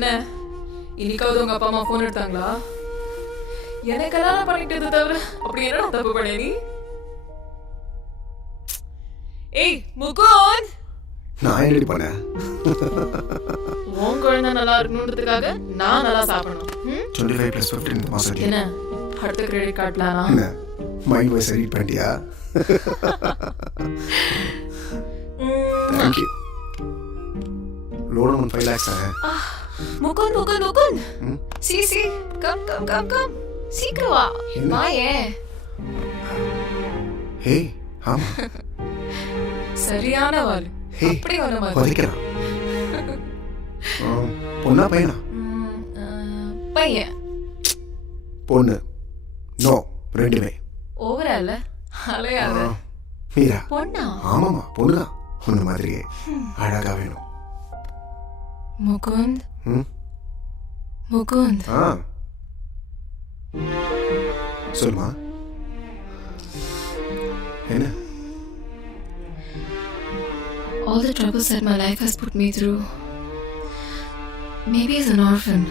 என்ன இன்னைக்காவது உங்க அப்பா அம்மா போன் எடுத்தாங்களா? எனக்கு கல்யாணம் பண்ணிக்கிட்டது தவிர அப்படி என்னடா தப்பு பண்ண நீ? ஏய் முகுந்த், நான் என்னடி பண்ணேன்? உன் குழந்தை நல்லா இருக்கணுன்றதுக்காக நான் நல்லா சாப்பிடணும். 25 + 15 மாசம் என்ன அடுத்த கிரெடிட் கார்டு பிளானா? என்ன மைண்ட் வாய்ஸ் ரீட் பண்ணிட்டியா? Thank you. Loan amount 5 lakhs. Mukund Mukund Mukund, சி கம் கம் கம் கம், சீக்கிரம் வா. வாயே. ஹே ஆமா, சரியான வாள். ஹே அப்படி வர மாதிரி. வதிக்கிறான். பொண்ணா பையனா? பையன். பொண்ணு. நோ, ரெண்டுமே. ஓவரால அலையாத. மீரா. பொண்ணா? ஆமாமா, பொண்ணுதான். உன்ன மாதிரியே அழகா வேணும். முகுந்த் முகுந்த், சொல்லுமா. என்ன? all the troubles that my life has put me through, maybe as an orphan,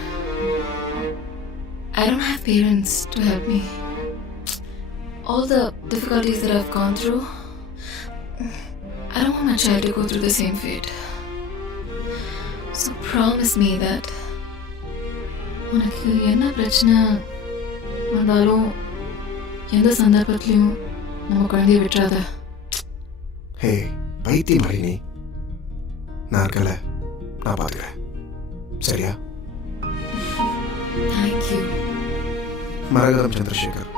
I don't have parents to help me. All the difficulties that I've gone through, I don't want my child to go through the same fate. So promise me that உனக்கு என்ன பிரச்சனை வந்தாலும் எந்த சந்தர்ப்பத்திலையும் நம்ம குழந்தைய விட்டுறாத. ஹே பைத்தியம் மாதிரி நீ. நான் இருக்கல, நான் பார்த்துக்கிறேன். சரியா? Thank you. Maragatham Chandrasekhar,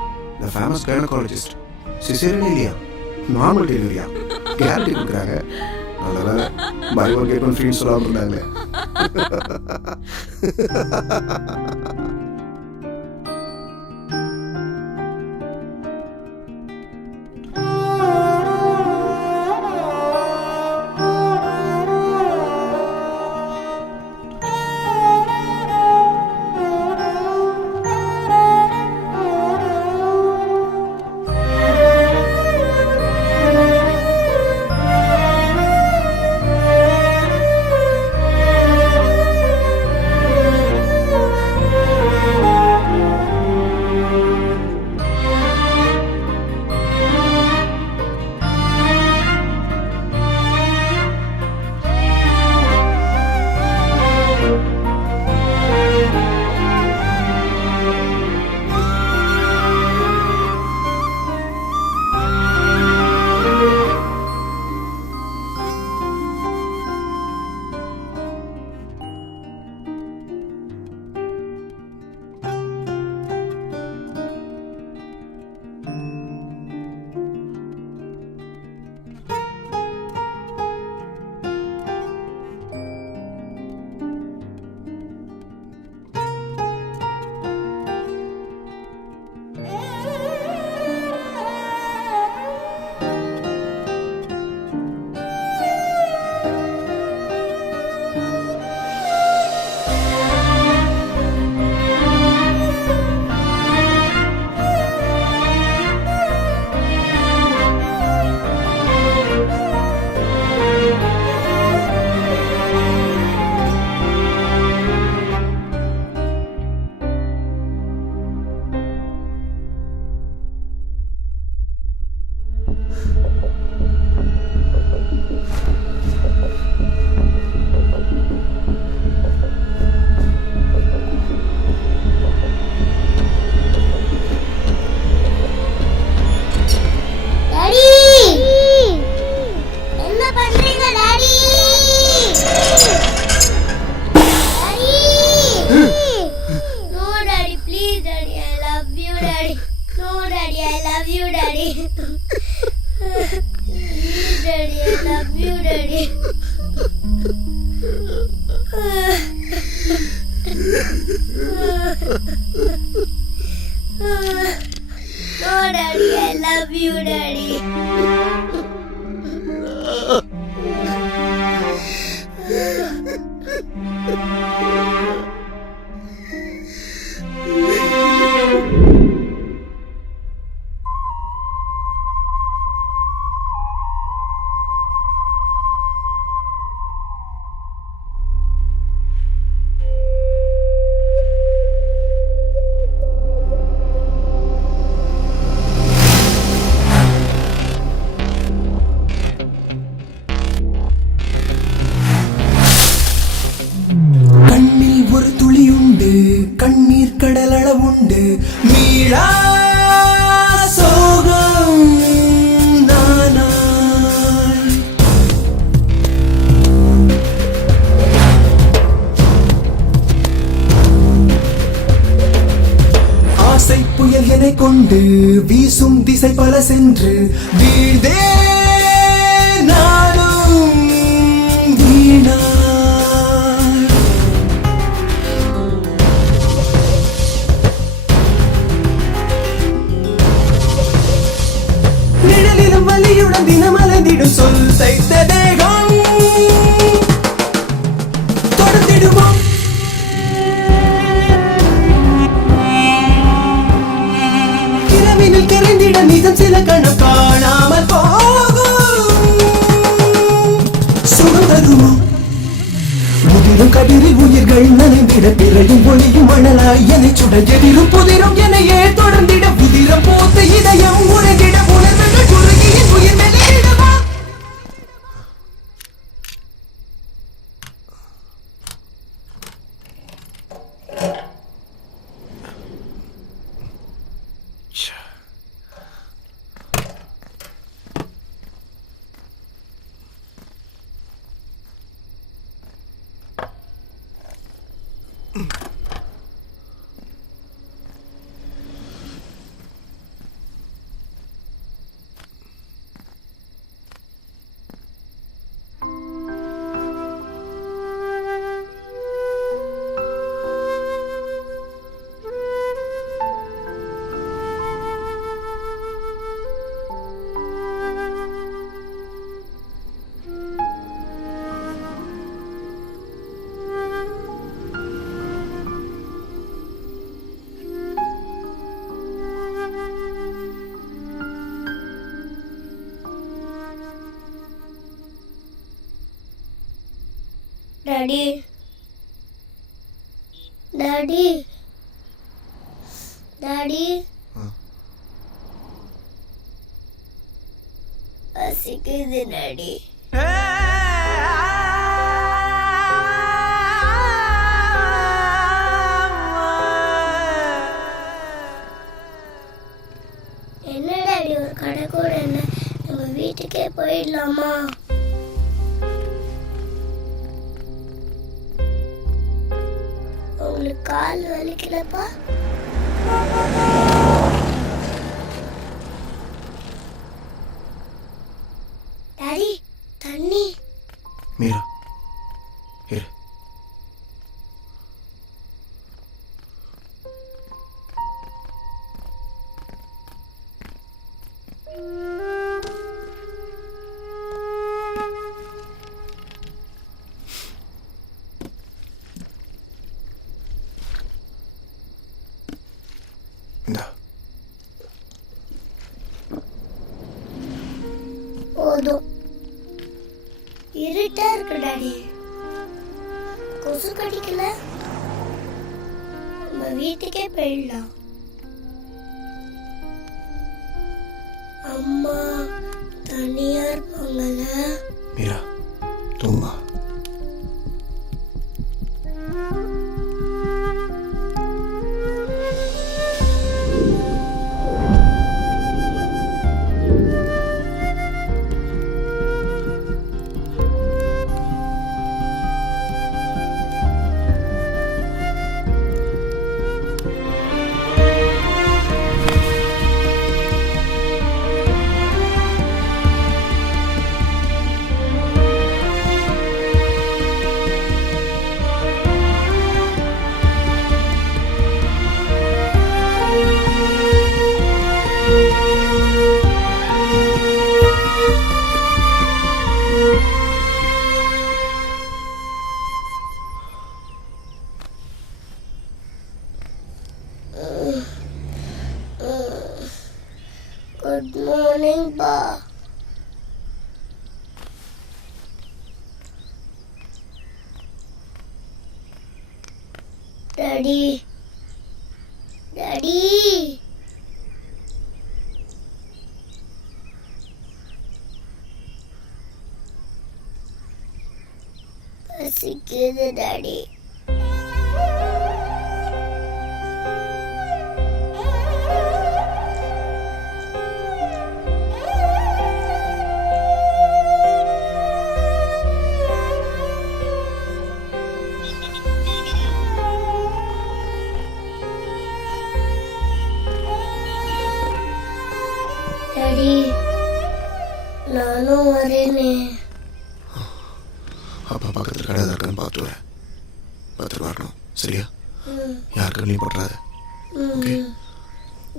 the famous gynecologist. Caesarean இல்லையா, நார்மல் டெலிவரியா, கேரண்டி கொடுக்குறாங்க. அதனால பை ஒன் கெட் ஒன் ஃப்ரீன்னு சொல்லாமல் இருந்தாங்களே. மீளா சோகம் நானாய். ஆசை புயல் என கொண்டு வீசும் திசை பல சென்று வீழ்ந்தே நானும் வீணாய். நிழலிலும் வலியுடன் தினம் அலைந்திடும் சொல் தைத்த தேகம் தொடர்ந்திடுவோம். இரவினில் கரைந்திட நிதம் சில கணம் காணாமல் போகும் சுகம் தருவோம். முதிரும் கதிரில் உயிர்கள் நனைந்திட பிறையும் ஒளியும் மணலாய் என சுட எதிரும் புதிரும் எனையே தொடர்ந்திட புதிரம் போத்த இதயம் உறங்கிட உணர்வுகள் குறுகியின் உயிர் மேலிடவா. டாடி டாடி டாடி பசிக்குது டாடி. என்ன டாடி ஒரு கடை கூட என்ன நம்ம வீட்டுக்கே போயிடலாமா? உங்களுக்கு கால் வலிக்கலப்பா? டாடி தண்ணி. மீரா இரு. இந்தா. போதும். இருட்டா இருக்கு டாடி. கொசு கடிக்கல? நம்ம வீட்டுக்கே போயிடலாம். அம்மா தனியா இருப்பாங்கல்ல? மீரா தூங்கா. குட் மார்னிங் பா. டாடி டாடி பசிக்குது டாடி. கண்ணிலையும் பட்டுறாது. ஓகே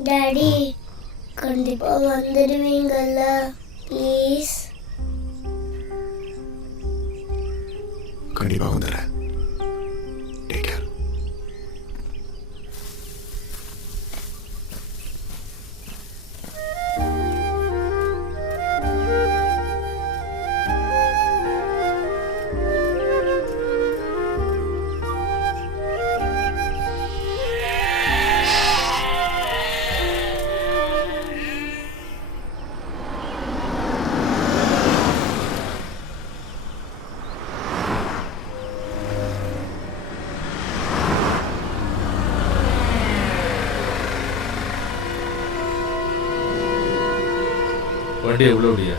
டாடி கண்டிப்பா வந்துடுவீங்கல்ல ப்ளீஸ்? கண்டிப்பாக வந்துடுறேன். Take care. வண்டி எவ்வளோ அப்படியா?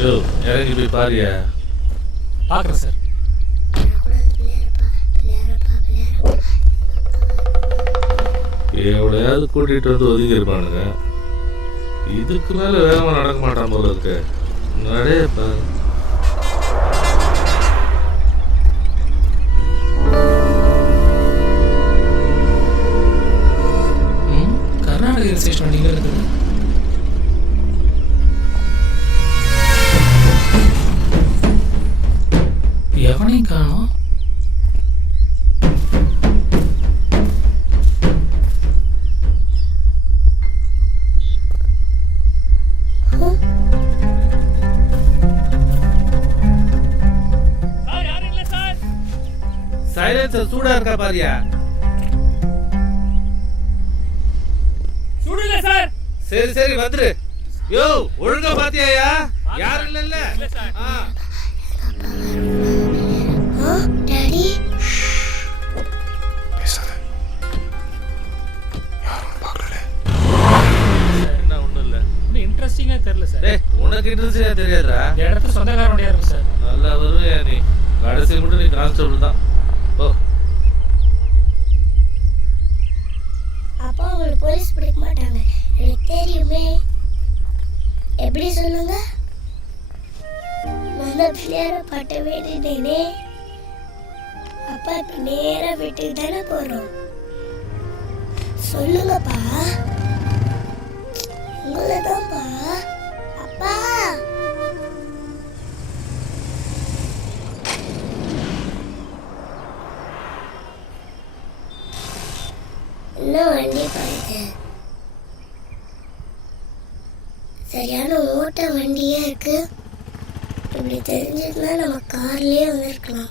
யோ இறங்கி போய் பாரியா? பார்க்குறேன் சார். எவ்வளையாவது கூட்டிகிட்டு வந்து ஒதுங்கி இருப்பானுங்க. இதுக்கு மேலே வேகமாக நடக்க மாட்டான் போல இருக்க. நடேப்பா. கர்நாடக ஹில் ஸ்டேஷன் வண்டியில் இருக்குது. எவனையும் காணோம். சைலன்சர் சூடா இருக்கா பாரியா? சுடல சார். சரி சரி வந்துரு. யோ ஒழுங்கா பாத்தியாயா? யாரும் இல்ல. டாடி பேசாத. யாரும் பார்க்கல. என்ன ஒண்ணும் இல்ல. இன்னும் இன்ட்ரெஸ்டிங்காக தெரியல சார். டேய் உனக்கு இன்ட்ரெஸ்டா தெரியாதுடா. இந்த இடத்துல சொந்தக்கார வண்டியாக இருக்கும் சார். நல்லா வருவியா நீ? கடைசி மட்டும் நீ கான்ஸ்டபிள் தான். ஓ அப்பா அவங்களை போலீஸ் பிடிக்க மாட்டாங்க எனக்கு தெரியுமே. எப்படி சொல்லுங்க? நான் பிள்ளையார பட்ட வேண்டினேனே. அப்பா இப்ப நேரா வீட்டுக்கு தானே போறோம். சொல்லுங்கப்பா. உங்களதான்ப்பா. அப்பா இன்னும் வண்டி போயிடுது. சரியான ஓட்ட வண்டியா இருக்கு. இப்படி தெரிஞ்சதுன்னா நம்ம கார்லயே வந்திருக்கலாம்.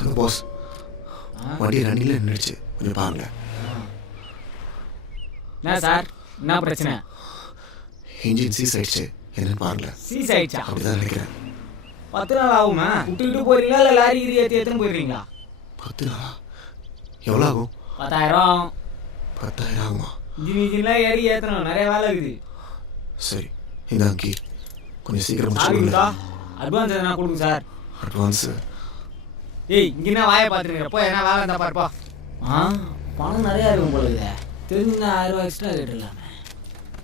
ஹலோ பாஸ், வண்டி ரன்னிங்கில் நின்றுச்சு, கொஞ்சம் பாருங்க. என்ன சார், என்ன பிரச்சனை? இன்ஜின் சீஸ் ஆயிடுச்சு, என்னன்னு பாருங்க. சீஸ் ஆயிடுச்சா? அப்படிதான் நினைக்கிறேன். 10 நாள் ஆகுமா? விட்டுக்கிட்டு போறீங்களா இல்லை லாரி கீரி ஏற்றி எடுத்துன்னு போயிடுறீங்களா? 10 நாளா? எவ்வளோ ஆகும்? 10,000 ஆகும். 10,000 ஆகுமா? இன்ஜின்லாம் ஏறி ஏற்றணும், நிறைய வேலை இருக்குது. சரி, இதான் கீ, கொஞ்சம் சீக்கிரம் முடிச்சுடுங்க. அட்வான்ஸ் எதனா கொடுங்க சார். அட்வான்ஸு? ஏய் இங்கே வாயை பார்த்துருங்க, போய் என்ன வேலை இருந்தால் பாருப்பா. பணம் நிறையா இருக்கும் போல ಇದೆ. தெரிஞ்சுன்னா 1000 ரூபா எக்ஸ்ட்ரா கேட்டுடலாமே.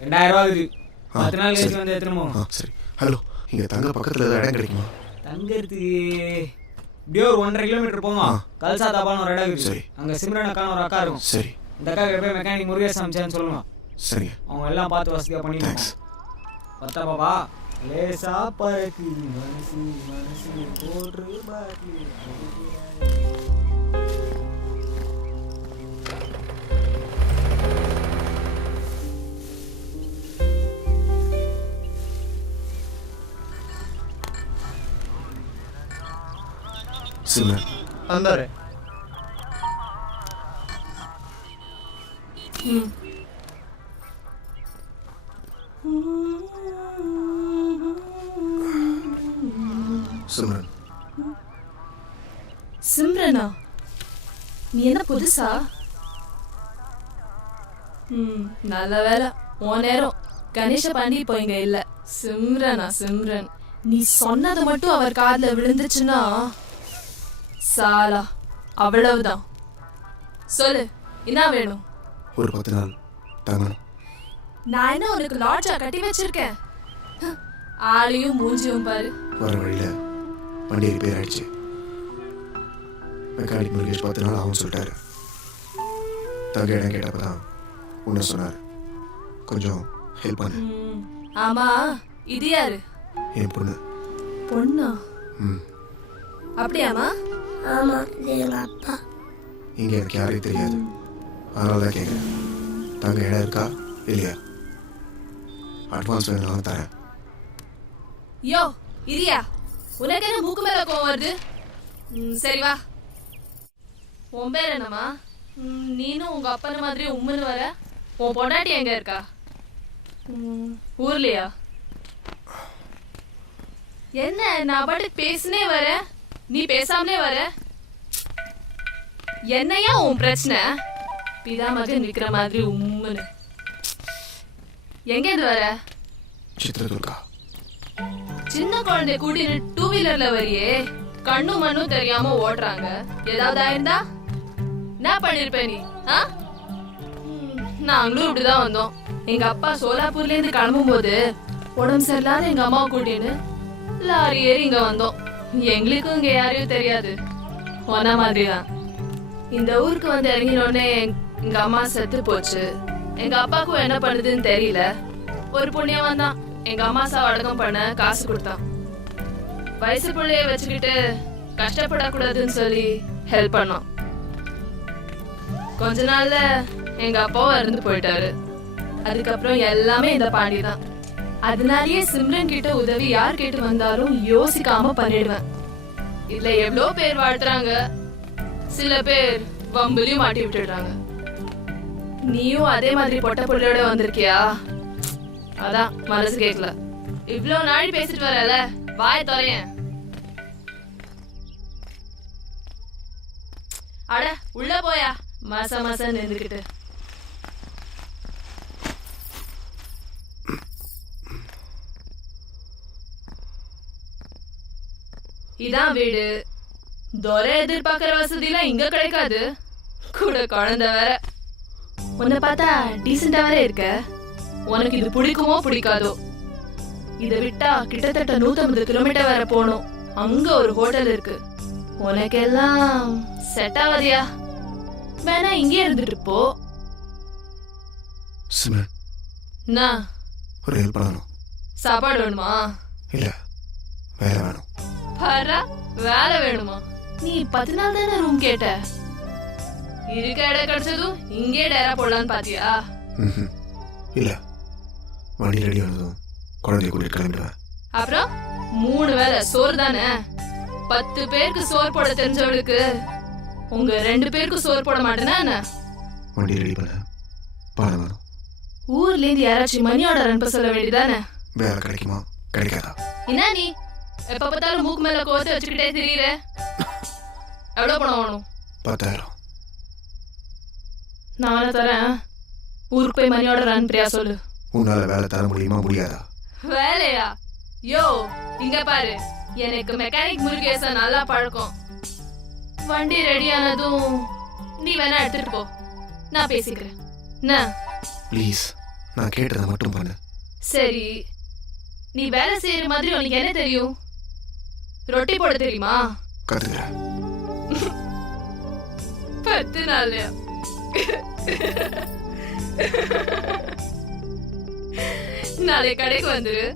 2000 ரூபா இருக்குது. 10 நாள் கழிச்சு வந்து எடுத்துன்னு. சரி. ஹலோ, இங்கே தங்க பக்கத்தில் ஏதாவது இடம் கிடைக்குமா? தங்கிறதுக்கு இப்படியே ஒரு 1.5 கிலோமீட்டர் போங்க. கல்சா தாபான்னு ஒரு இடம் இருக்குது. சரி. அங்கே சிம்ரன் அக்கான்னு ஒரு அக்கா இருக்கும். சரி. இந்த அக்கா கிட்ட போய் மெக்கானிக் முருகேஷ் அமிச்சான்னு சொல்லுங்க. சரிங்க. அவங்க எல்லாம் பார்த்து வசதியாக பண்ணிடுவாங்க. பத்தா பாபா லேசா பறக்கு மனசு மனசு போட்டு பாக்கி. சிம்ரன் अंदर है. சிம்ரன், சிம்ரனா, நீ என்ன புதுசா? நல்ல வேலை, உன் நேரம். கணேஷ பாண்டி இப்போ இங்க இல்ல. சிம்ரனா, சிம்ரன், நீ சொன்னது மட்டும் அவர் காதுல விழுந்துச்சுன்னா சாலா, அவ்வளவுதான். சொல்லு, என்ன வேணும்? ஒரு 10 நாள் தங்கணும். நான் என்ன உனக்கு லாட்ஜா கட்டி வச்சிருக்கேன்? ஆளையும் மூஞ்சியும் பாரு. வர வழியில் வண்டி ரிப்பேர் ஆயிடுச்சு. மெக்கானிக் முருகேஷ் 10 நாள் ஆகும்னு சொல்லிட்டாரு. தங்க இடம் கேட்டப்ப தான் உன்னை சொன்னார். கொஞ்சம் ஹெல்ப் பண்ணு. ஆமா, இது யாரு? என் பொண்ணு. பொண்ணா? ம். அப்படியாமா? ஆமா, இது எங்க அப்பா. இங்கே எனக்கு யாரையும் தெரியாது, அதனால தான் கேட்குறேன். தங்க இடம் இருக்கா இல்லையா? அட்வான்ஸ் வேணும்னாலும் தரேன். யோ இரியா, உனக்கு என்ன மூக்கு மேல கோவம் வருது? சரி வா. உன் பேர் என்னம்மா? நீனும் உங்க அப்பன மாதிரி உம்முன்னு வர. உன் பொண்டாட்டி எங்க இருக்கா? ஊர்லயா? என்ன நான் பாட்டுக்கு பேசுனே வர, நீ பேசாமலே வர. என்னையா உன் பிரச்சனை? பிதா மகன் விக்கிற மாதிரி உம்முன்னு. எங்க இருந்து வர? சித்திரதுர்கா. சின்ன குழந்தை கூட்டிட்டு 2 வீலர்ல வரியே, கண்ணும் மண்ணும் தெரியாம ஓட்டுறாங்க. ஏதாவது ஆயிருந்தா என்ன பண்ணிருப்ப நீ? நாங்களும் இப்படிதான் வந்தோம். எங்க அப்பா சோலாப்பூர்ல இருந்து கிளம்பும் போது உடம்பு சரியில்லாத எங்க அம்மாவை கூட்டின்னு லாரி ஏறி இங்க வந்தோம். எங்களுக்கும் இங்க யாரையும் தெரியாது, ஒன்ன மாதிரிதான். இந்த ஊருக்கு வந்து இறங்கினோடனே எங்க அம்மா செத்து போச்சு. எங்க அப்பாவுக்கும் என்ன பண்ணுதுன்னு தெரியல. ஒரு புண்ணியவன் தான் எங்க அம்மா சாவை அடக்கம் பண்ண காசு கொடுத்தான். வயசு பிள்ளைய வச்சுக்கிட்டு கஷ்டப்படக்கூடாதுன்னு சொல்லி ஹெல்ப் பண்ணோம். கொஞ்ச நாள்ல எங்க அப்பாவும் இறந்து போயிட்டாரு. அதுக்கப்புறம் எல்லாமே இந்த பாண்டி தான். அதனாலயே சிம்ரன் கிட்ட உதவி யார் கேட்டு வந்தாலும் யோசிக்காம பண்ணிடுவேன். இதுல எவ்வளோ பேர் வாழ்த்துறாங்க, சில பேர் வம்புலையும் மாட்டி விட்டுடுறாங்க. நீயும் அதே மாதிரி பொட்ட புள்ளையோட வந்திருக்கியா? அதான் மனசு கேட்கல. இவ்ளோ நாளி பேசிட்டு வரல, வாய தொலையேன். அட உள்ள போயா, மாச மாசம் நின்றுக்கிட்டு. இதான் வீடு. துரை எதிர்பார்க்கிற வசதிலாம் இங்க கிடைக்காது. கூட குழந்தை வேற. உன்னை பார்த்தா டீசெண்டா வேற இருக்க. உனக்கு இது பிடிக்குமோ பிடிக்காதோ? இதை விட்டா கிட்டத்தட்ட 150 கிலோமீட்டர் வர போகணும். அங்க ஒரு ஹோட்டல் இருக்கு. உனக்கெல்லாம் செட் ஆகாதியா? வேணா இங்கே இருந்துட்டு போ. சிம்ரன், நான் ஒரு ஹெல்ப் பண்ணணும். சாப்பாடு வேணுமா? இல்ல, வேலை வேணும். பாரா, வேலை வேணுமா? நீ 10 நாள் தானே ரூம் கேட்ட. இருக்க இடம் கிடைச்சதும் இங்கே டேரா போடலான்னு பாத்தியா? இல்ல, வண்டி ரெடி ஆனதும் குழந்தைய கூட்டிட்டு கிளம்பிடுவேன். அப்புறம் 3 வேளை சோறு தானே. 10 பேருக்கு சோறு போட தெரிஞ்சவளுக்கு உங்க 2 பேருக்கு சோறு போட மாட்டேனா என்ன? வண்டி ரெடி பண்ண பணம் வேணும். ஊர்ல இருந்து யாராச்சும் மணி ஆர்டர் அனுப்ப சொல்ல வேண்டியதானே? வேலை கிடைக்குமா கிடைக்காதா? என்ன நீ எப்ப பார்த்தாலும் மூக்கு மேல கோத்து வச்சுக்கிட்டே திரியிற? எவ்வளவு பணம் வேணும்? 10,000. நானே தரேன். ஊருக்கு போய் மணி ஆர்டர் அனுப்புறியா சொல்லு. உன்னால வேலை தர முடியுமா முடியாதா? வேலையா? யோ இங்க பாரு, எனக்கு மெக்கானிக் முருகேச நல்லா பழக்கம். வண்டி ரெடி ஆனதும் நீ வேணா எடுத்துட்டு போ, நான் பேசிக்கிறேன். ப்ளீஸ், நான் கேட்டதை மட்டும் பண்ணு. சரி, நீ வேலை செய்யற மாதிரி உனக்கு என்ன தெரியும்? ரொட்டி போட தெரியுமா? கத்துக்கிறேன். 10 நாள் நாளை கடைக்கு வந்துரு.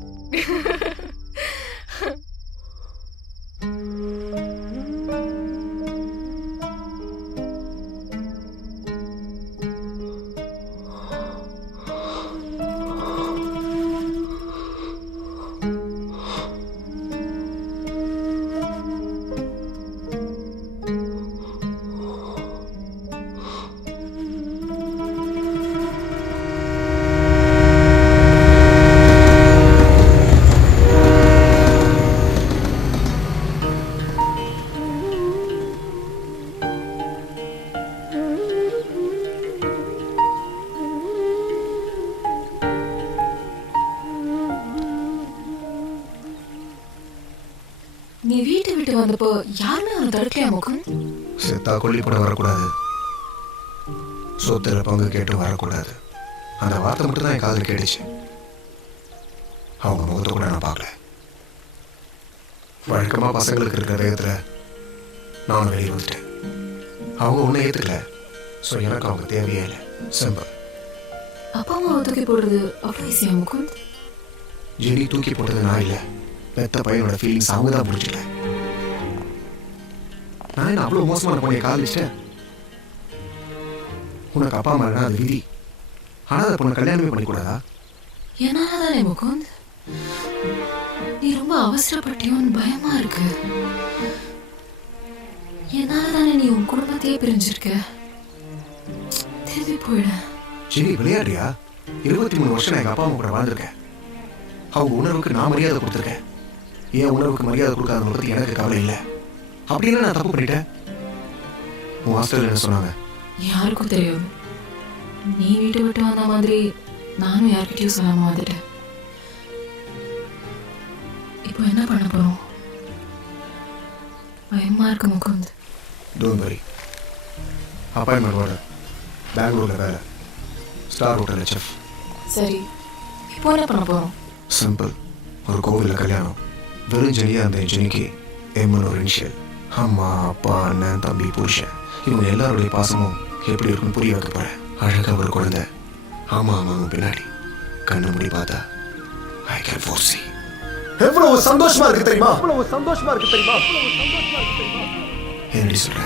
வந்தப்போ யாருமே அவனை தடுக்கலையா முகுந்த்? செத்தா கொல்லி போட வரக்கூடாது, சொத்துல பங்கு கேட்டு வரக்கூடாது, அந்த வார்த்தை மட்டும் தான் என் காதில் கேட்டுச்சு. அவங்க முகத்தை கூட நான் பார்க்கல. வழக்கமாக பசங்களுக்கு இருக்கிற வேகத்தில் நானும் வெளியே வந்துட்டேன். அவங்க ஒன்றும் ஏற்றுக்கல. ஸோ எனக்கு அவங்க தேவையே இல்லை. சிம்பிள். அப்பா அம்மாவை தூக்கி போடுறது அவ்வளோ ஈஸியா முகுந்த்? ஜெனி தூக்கி போட்டது நான் இல்லை, பெத்த பையனோட ஃபீலிங்ஸ் அவங்க தான் புரிஞ்சுக்கல. நான் என்ன அவ்வளோ மோசமான பொண்ணையை காதலிச்சிட்டேன்? உனக்கு அப்பா அம்மா இல்லைனா அது விதி. ஆனால் அதை பொண்ணை கல்யாணமே பண்ணிக்கூடாதா? என்னால தானே முகுந்த்? நீ ரொம்ப அவசரப்பட்டியோன்னு பயமா இருக்கு. என்னால தானே நீ உன் குடும்பத்தையே பிரிஞ்சிருக்க. திரும்பி போயிட. ஜெனி விளையாடுறியா? 23 வருஷம் நான் எங்கள் அப்பா அம்மா கூட வாழ்ந்துருக்கேன். அவங்க உணர்வுக்கு நான் மரியாதை கொடுத்துருக்கேன். ஏன் உணர்வுக்கு மரியாதை கொடுக்காத பற்றி எனக்கு கவலை இல்லை. அப்படின்னு நான் தப்பு பண்ணிட்டேன். உன் ஹாஸ்டல் என்ன சொன்னாங்க? யாருக்கும் தெரியும். நீ வீட்டை விட்டு வந்த மாதிரி நானும் யார்கிட்டயும் சொல்லாம வந்துட்டேன். இப்போ என்ன பண்ண போறோம்? பயமா இருக்கு Mukund. Don't worry. Appointment order, பெங்களூரில் வேலை, ஸ்டார் ஹோட்டலில் செஃப். சரி, இப்போ என்ன பண்ண போறோம்? சிம்பிள். ஒரு கோவிலில் கல்யாணம். வெறும் ஜெனியாக இருந்த ஜெனிக்கு எம்னு ஒரு இனிஷியல். அம்மா, அப்பா, அண்ணன், தம்பி, புருஷன் இவங்க எல்லாருடைய பாசமும் எப்படி இருக்குன்னு புரிய வைக்க போகிறேன். அழகாக ஒரு குழந்தை. ஆமாம் ஆமாம் பின்னாடி கண்ணு முடி பார்த்தா ஐ கேன் ஃபோர்சி. எவ்வளவு சந்தோஷமா இருக்கு தெரியுமா? என்னடி சொல்ற?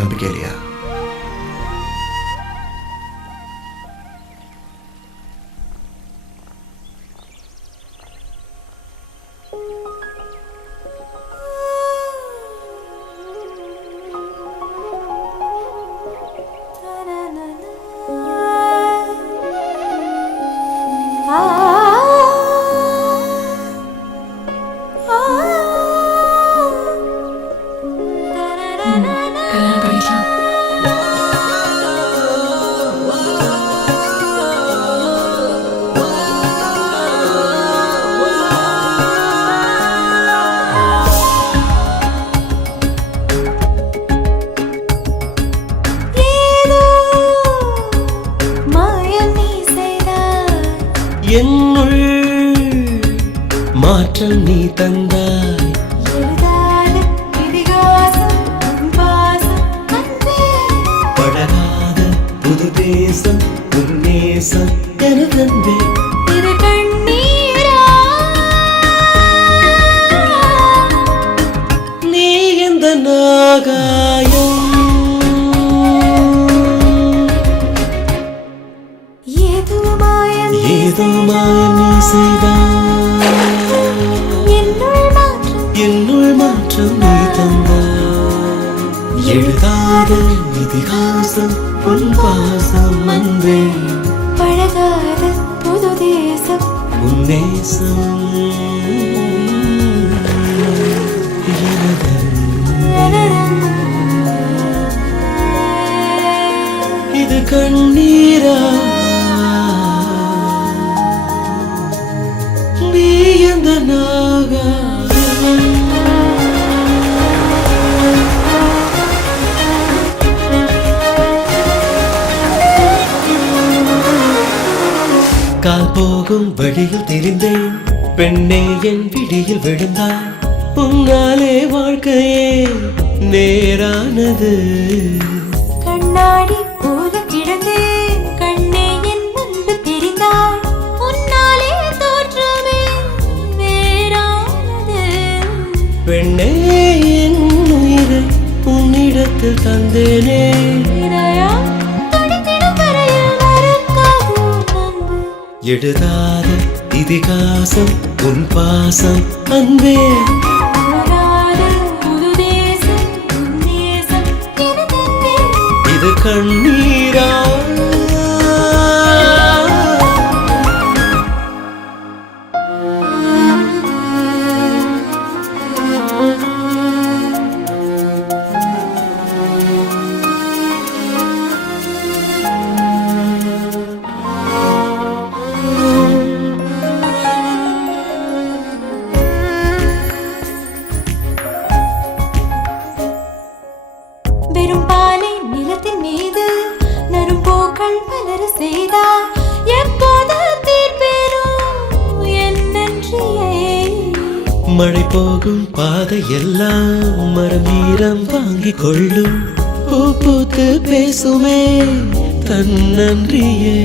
நம்பிக்கை இல்லையா? கல்யாணம் பண்ணிக்கலாம். என்னுள் மாற்றம் நீ தந்தாய். பழகாத புது தேசம் உன் நேசம் என தந்தே. நீ எந்த நாகாயம் ஏதோ மாயம் நீ செய்தாய். என்னுள் மாற்றம் நீ தந்தாய். எழுதாத இதிகாசம் உன் பாசம் அன்பே. பழகாத புது தேசம் உன் நேசம் இது கண்ணீரா? நீ எந்த நாகாயம்? கால் போகும் வழியில் தெரிந்தேன் பெண்ணே என் விழியில் விழுந்தாய். உன்னாலே வாழ்க்கையே நேரானது. கண்ணாடி போல கிடந்தேன் கண்ணே என் முன்பு தெரிந்தாய். உன்னாலே தோற்றமே வேறானது. பெண்ணே என் உயிரை உன்னிடத்தில் தந்தேனே. எழுதாத இதிகாசம் உன் பாசம் அன்பே. இது கண்ணீரா? செய்தாய் எப்போது தீர்ப்பேனும் என் நன்றியை மழை போகும் பாதையெல்லாம் மரம் ஈரம் வாங்கிக் கொள்ளும் பூ பூத்து பேசுமே தன் நன்றியை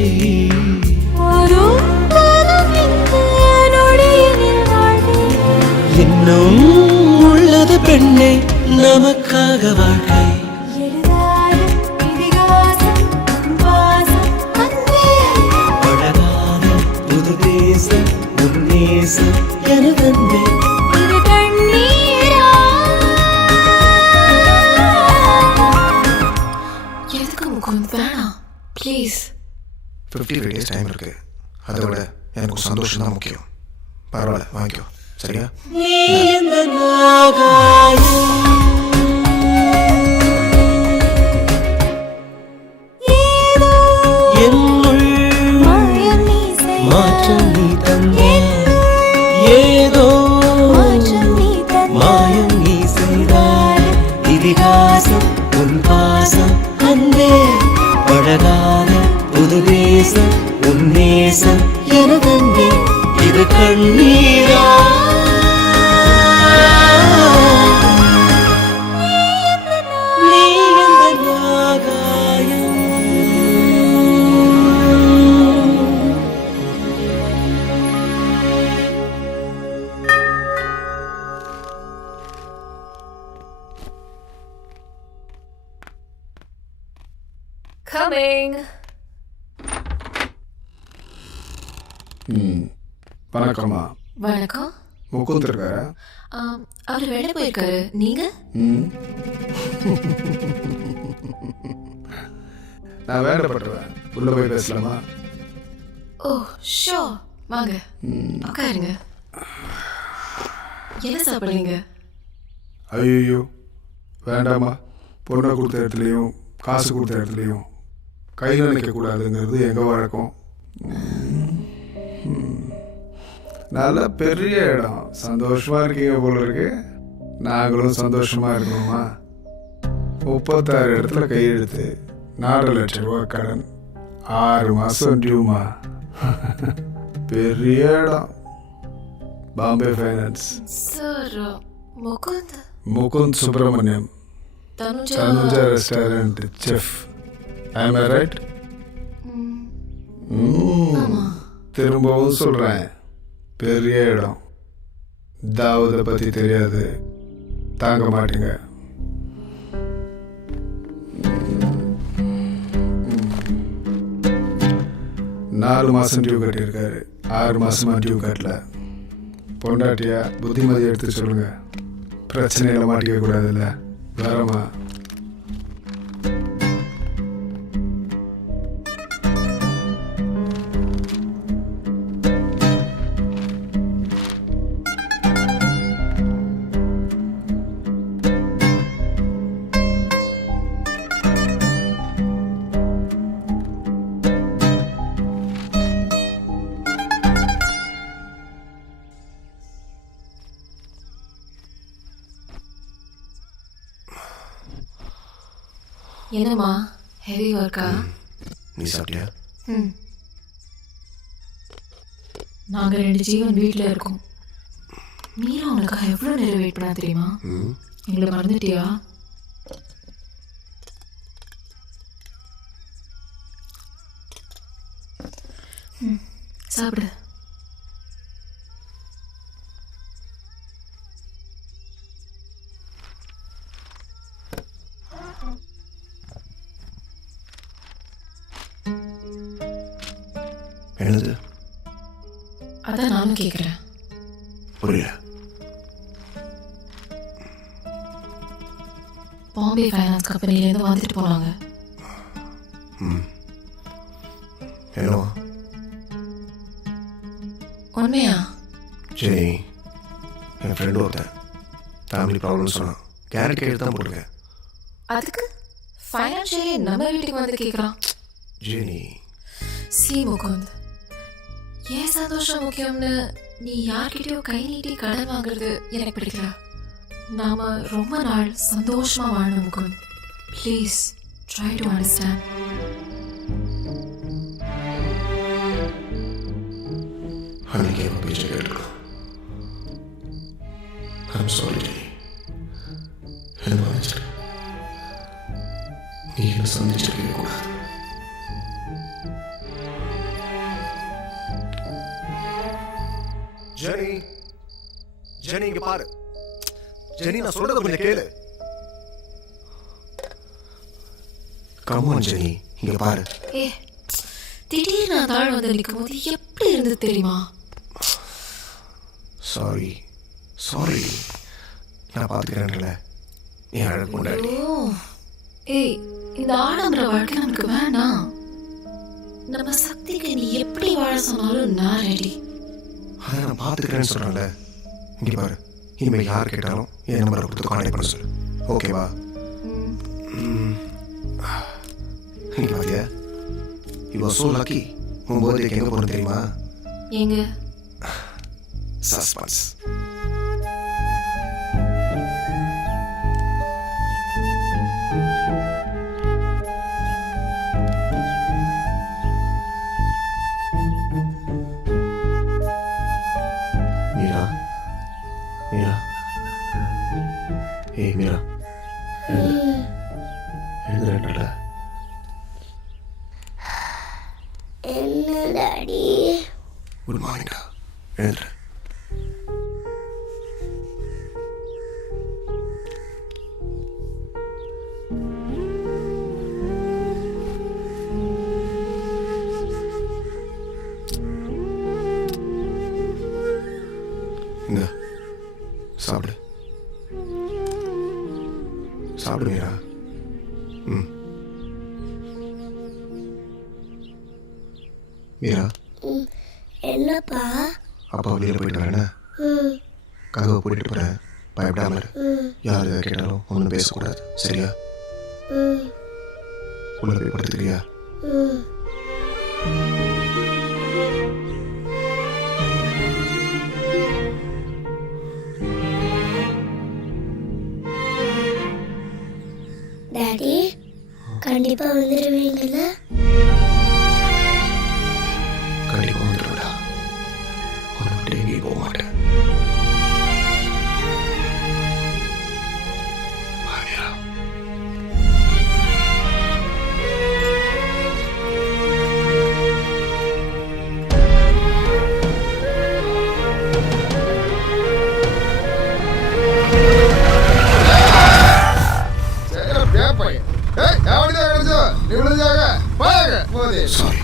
இன்னும் உள்ளது பெண்ணே நமக்காக வாழ்க்கை பழகாத புது தேசம் உன் நேசம் எனதன்பே எதுக்கு முகுந்த் வேணாம் ப்ளீஸ் 53 days டைம் இருக்கு. அதை விட எனக்கு சந்தோஷம் தான் முக்கியம். பரவாயில்ல வாங்கிக்கோ சரியா? நீ இந்த நாகாயம் என்னுள் மாற்றம் நீ தந்தாய் ஏதோ மாயம் நீ செய்தாய் இதிகாசம் உன் பாசம் அன்பே பழகாத புது தேசம் உன் நேசம் எனதன்பே இது கண்ணீரா நீ இந்த நாகாயம் Coming. வணக்கம்மா. வணக்கம். முகுந்த் இருக்காரா? அவர் வெளில போயிருக்காரு. நீங்க? நான் வேண்டப்பட்டுருவேன். உள்ள போய் பேசலாமா? ஓ ஷோ வாங்க உட்காருங்க. என்ன சாப்பிடுறீங்க? ஐயோ வேண்டாமா. பொண்ணை கொடுத்த இடத்துலையும் காசு கொடுத்த இடத்துலையும் கையில் நினைக்கக்கூடாதுங்கிறது எங்கள் வழக்கம். நல்ல பெரிய இடம். சந்தோஷமாக இருக்கீங்க போல இருக்கு. நாங்களும் சந்தோஷமாக இருக்கணுமா? 36 இடத்துல கையெழுத்து, 4 லட்சம் ரூபா கடன், 6 மாதம் டியூமா. பெரிய இடம். Bombay finance. Sir Mukund Subramaniam, Tanuja restaurant chef. Am I right? திரும்பவும் சொல்கிறேன், பெரிய இடம். தாவூதை பற்றி தெரியாது, தாங்க மாட்டீங்க. நாலு மாதம் டியூ கட்டியிருக்காரு, 6 மாதமாக டியூ கட்டல. பொண்டாட்டியா புத்திமதி எடுத்து சொல்லுங்க. பிரச்சனையில் மாட்டிக்க கூடாதுல்ல. வரமா? என்னம்மா ஹெவி ஒர்க்கா? நீ சாப்பிட்டியா? நாங்கள் 2 ஜீவன் வீட்டில் இருக்கோம். மீரா உனக்காக எவ்வளோ நேரம் வெயிட் பண்ணா தெரியுமா? எங்களை மறந்துட்டியா? சாப்பிடு. என்னது? அதான் நானும் கேட்குறேன். புரியல. பாம்பே ஃபைனான்ஸ் கம்பெனிலேருந்து வந்துட்டு போனாங்க. என்னவா? உண்மையா? சரி, என் ஃப்ரெண்டு ஒருத்தன் ஃபேமிலி ப்ராப்ளம் சொன்னான். கேரட் கேட்டு தான் போட்டிருக்கேன். அதுக்கு ஃபைனான்ஷியலி நம்ம வீட்டுக்கு வந்து கேட்குறான். ஜெனி, சி முகுந்த், ஏன் சந்தோஷம் முக்கியம்னு நீ யார்கிட்டயோ கை நீட்டி கடன் வாங்குறது எனக்கு பிடிக்கல. நாம ரொம்ப நாள் சந்தோஷமா வாழணும் Mukund. Please try to understand. I'm sorry. என்ன மன்னிச்சிரு. நீ என்ன சந்திச்சிருக்கவே கூடாது. ஜெனி, ஜெனி இங்க பாரு. ஜெனி நான் சொல்றத கொஞ்சம் கேளு. கம் ஆன் ஜெனி, இங்க பாரு. திடீர்னு நான் தாழ் வந்து நிற்கும் போது எப்படி இருந்தது தெரியுமா? சாரி சாரி, நான் பார்த்துக்கிறேன்ல. நீ அழகு கொண்டாடி. ஏய், இந்த ஆடம்பர வாழ்க்கை நமக்கு வேண்டாம். நம்ம சக்திக்கு நீ எப்படி வாழ சொன்னாலும் நான் ரெடி. அதை நான் பார்த்துக்கிறேன்னு சொல்கிறேன்ல. இங்கே பாரு, இனிமேல் யார் கேட்டாலும் என் நம்பரை கொடுத்து கான்டாக்ட் பண்ண சொல்லு. ஓகேவா? இங்கே பாத்தியா, யூ ஆர் சோ லக்கி. உன் பர்த்டேக்கு எங்கே போகணும் தெரியுமா? எங்க? சஸ்பென்ஸ். மீரா, மீரா, ஏய் மீரா, எழுதுறேன்ல. என்ன டாடி? குட் மார்னிங்டா, எழுதுறேன். இந்த சாப்பிடு சாப்பிடு மீரா. மீரா, என்னப்பா? அப்பா வெளியில் போயிட்டு வரேன்னா கதவை போட்டுட்டு போகிறேன். பயப்படாம இரு. யார் எதை கேட்டாலும் ஒன்றும் பேசக்கூடாது, சரியா? உள்ள போய் படுத்துக்கிறியா? டாடி கண்டிப்பா வந்துடுவீங்கல்ல? கண்டிப்பாக வந்துடுவேடா. உன்னை விட்டு எங்கேயும் போக மாட்டேன். Bye, மீரா. Sorry.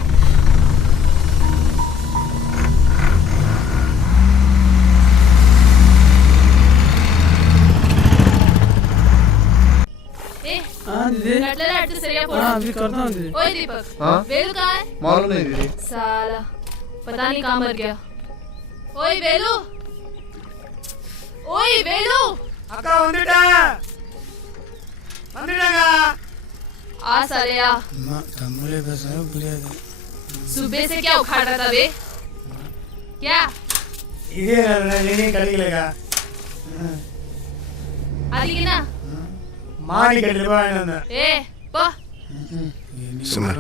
कटलेट आटे सरिया फोड़। हाँ, अभी करता हूँ दीदी। ओए दीपक, हाँ? वेलू कहाँ है? मालूम नहीं दीदी। साला, पता नहीं कहाँ मर गया। ओए वेलू, ओए वेलू। அக்கா வந்துட்டேன். வந்துட்டாங்க. आ साले आ। तमिल பேசுறது புரியாது. सुबह से क्या उखाड़ रहा था बे? क्या? இதே நீ கடிக்கலக்கா. आदि ना? மாடி கட்டில போய் வந்தேன். ए, पा। சும்மா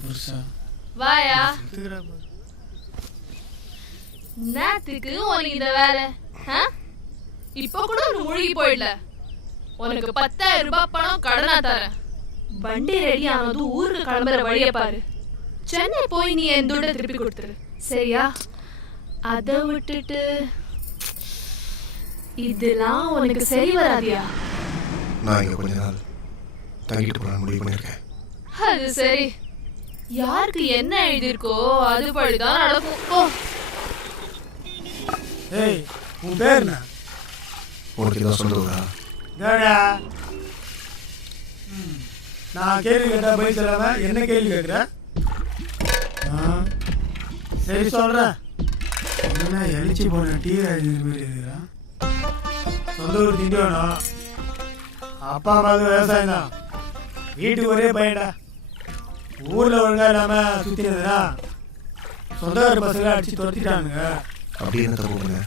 புருஷா. வாயா. நாத்துக்கு உனக்கு இந்த வேலை? இப்போ கூட ஒரு மூழ்கி போயிடல. உனக்கு 10,000 ரூபாய் பணம் கடனா தரேன். வண்டி ரெடி ஆனது ஊருக்கு கிளம்புற வழியை பாரு. சென்னை போய் நீ என் துட்டை திருப்பி கொடுத்துரு, சரியா? அதை விட்டுட்டு இதெல்லாம் உனக்கு சரி வராதியா? நான் இங்கே கொஞ்ச நாள் தங்கிட்டு போகலான்னு முடிவு பண்ணியிருக்கேன். அது சரி. யாருக்கு என்ன எழுதியிருக்கோ அது படிதான் நடக்கும். ஓ, ஏய் உன் பேர் என்ன? உனக்கு இதான் சொல்லுவதா? டேடா நான் கேள்வி கேட்டா பதில் சொல்லாம என்ன கேள்வி கேட்குற? சரி சொல்கிறேன். என்ன எழுச்சி போன டீ ராஜி மாதிரி இருக்கிறான். சொந்த ஊர் திண்டி வேணும். அப்பா அம்மாவுக்கு விவசாயம் தான். வீட்டுக்கு ஒரே பையன்டா. ஊரில் ஒழுங்காக இல்லாமல் சுற்றினதுனா சொந்தக்கார பசங்களை அடித்து துரத்திட்டானுங்க. அப்படி என்ன தப்பு பண்ணுங்க?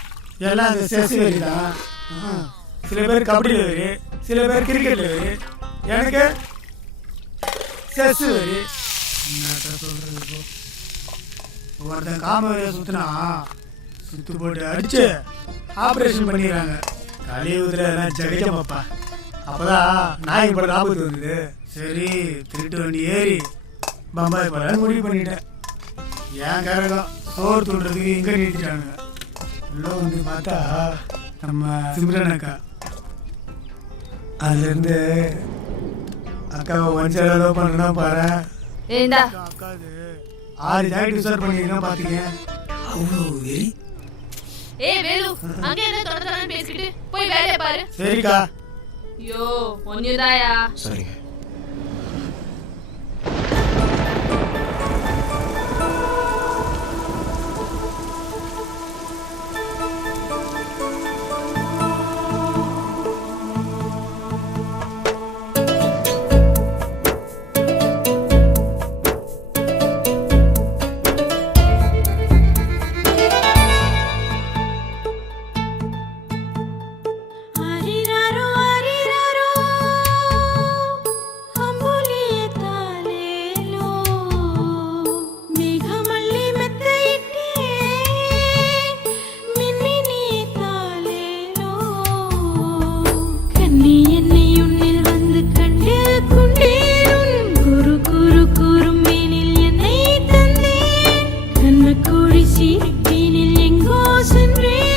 எல்லாம் அந்த செஸ் வெறி தான். சில பேர் கபடியில் வெறி, சில பேர் கிரிக்கெட்டில் வெறி. எனக்கு செஸ் வெறி. என்ன சொல்கிறது? ஒருத்தன் காம வரைய சுற்றினா சுற்று போட்டு அடித்து ஆப்ரேஷன் பண்ணிடுறாங்க. கலியுகத்தில் எல்லாம் ஜெகஜமாப்பா. அப்போதான் நாய்க்கு படம் ஆபத்து வந்தது. சரி திருட்டு வண்டி ஏறி பம்பாய் போகலான்னு முடிவு பண்ணிட்டேன். ஏன் கரகம் சோறு தூண்டுறதுக்கு இங்கே நிறுத்திட்டானுங்க. உள்ளே வந்து பார்த்தா நம்ம சிம்ரன் அக்கா. அதுலேருந்து அக்காவை ஒன்சைடாக லவ் பண்ணுறேன்னா பாரு. அக்காது 6 ஜாக்கெட் யூஸ் பண்ணிருக்கேன் பார்த்துக்க. அவ்வளோ வெறி. சரிக்கா. சரிங்க. அரிராரோ அரிராரோ அம்புலியே தாலேலோ மேகமல்லி மெத்தையிட்டே மின்மினியே தாலேலோ கண்ணி என்னை உன்னில் வந்து கண்டு கொண்டேன் குரு குரு குறும்பேனில் என்னை தந்தேன் கண்ணக்கோழி சிரிப்பினில் எங்கோ சென்றேன்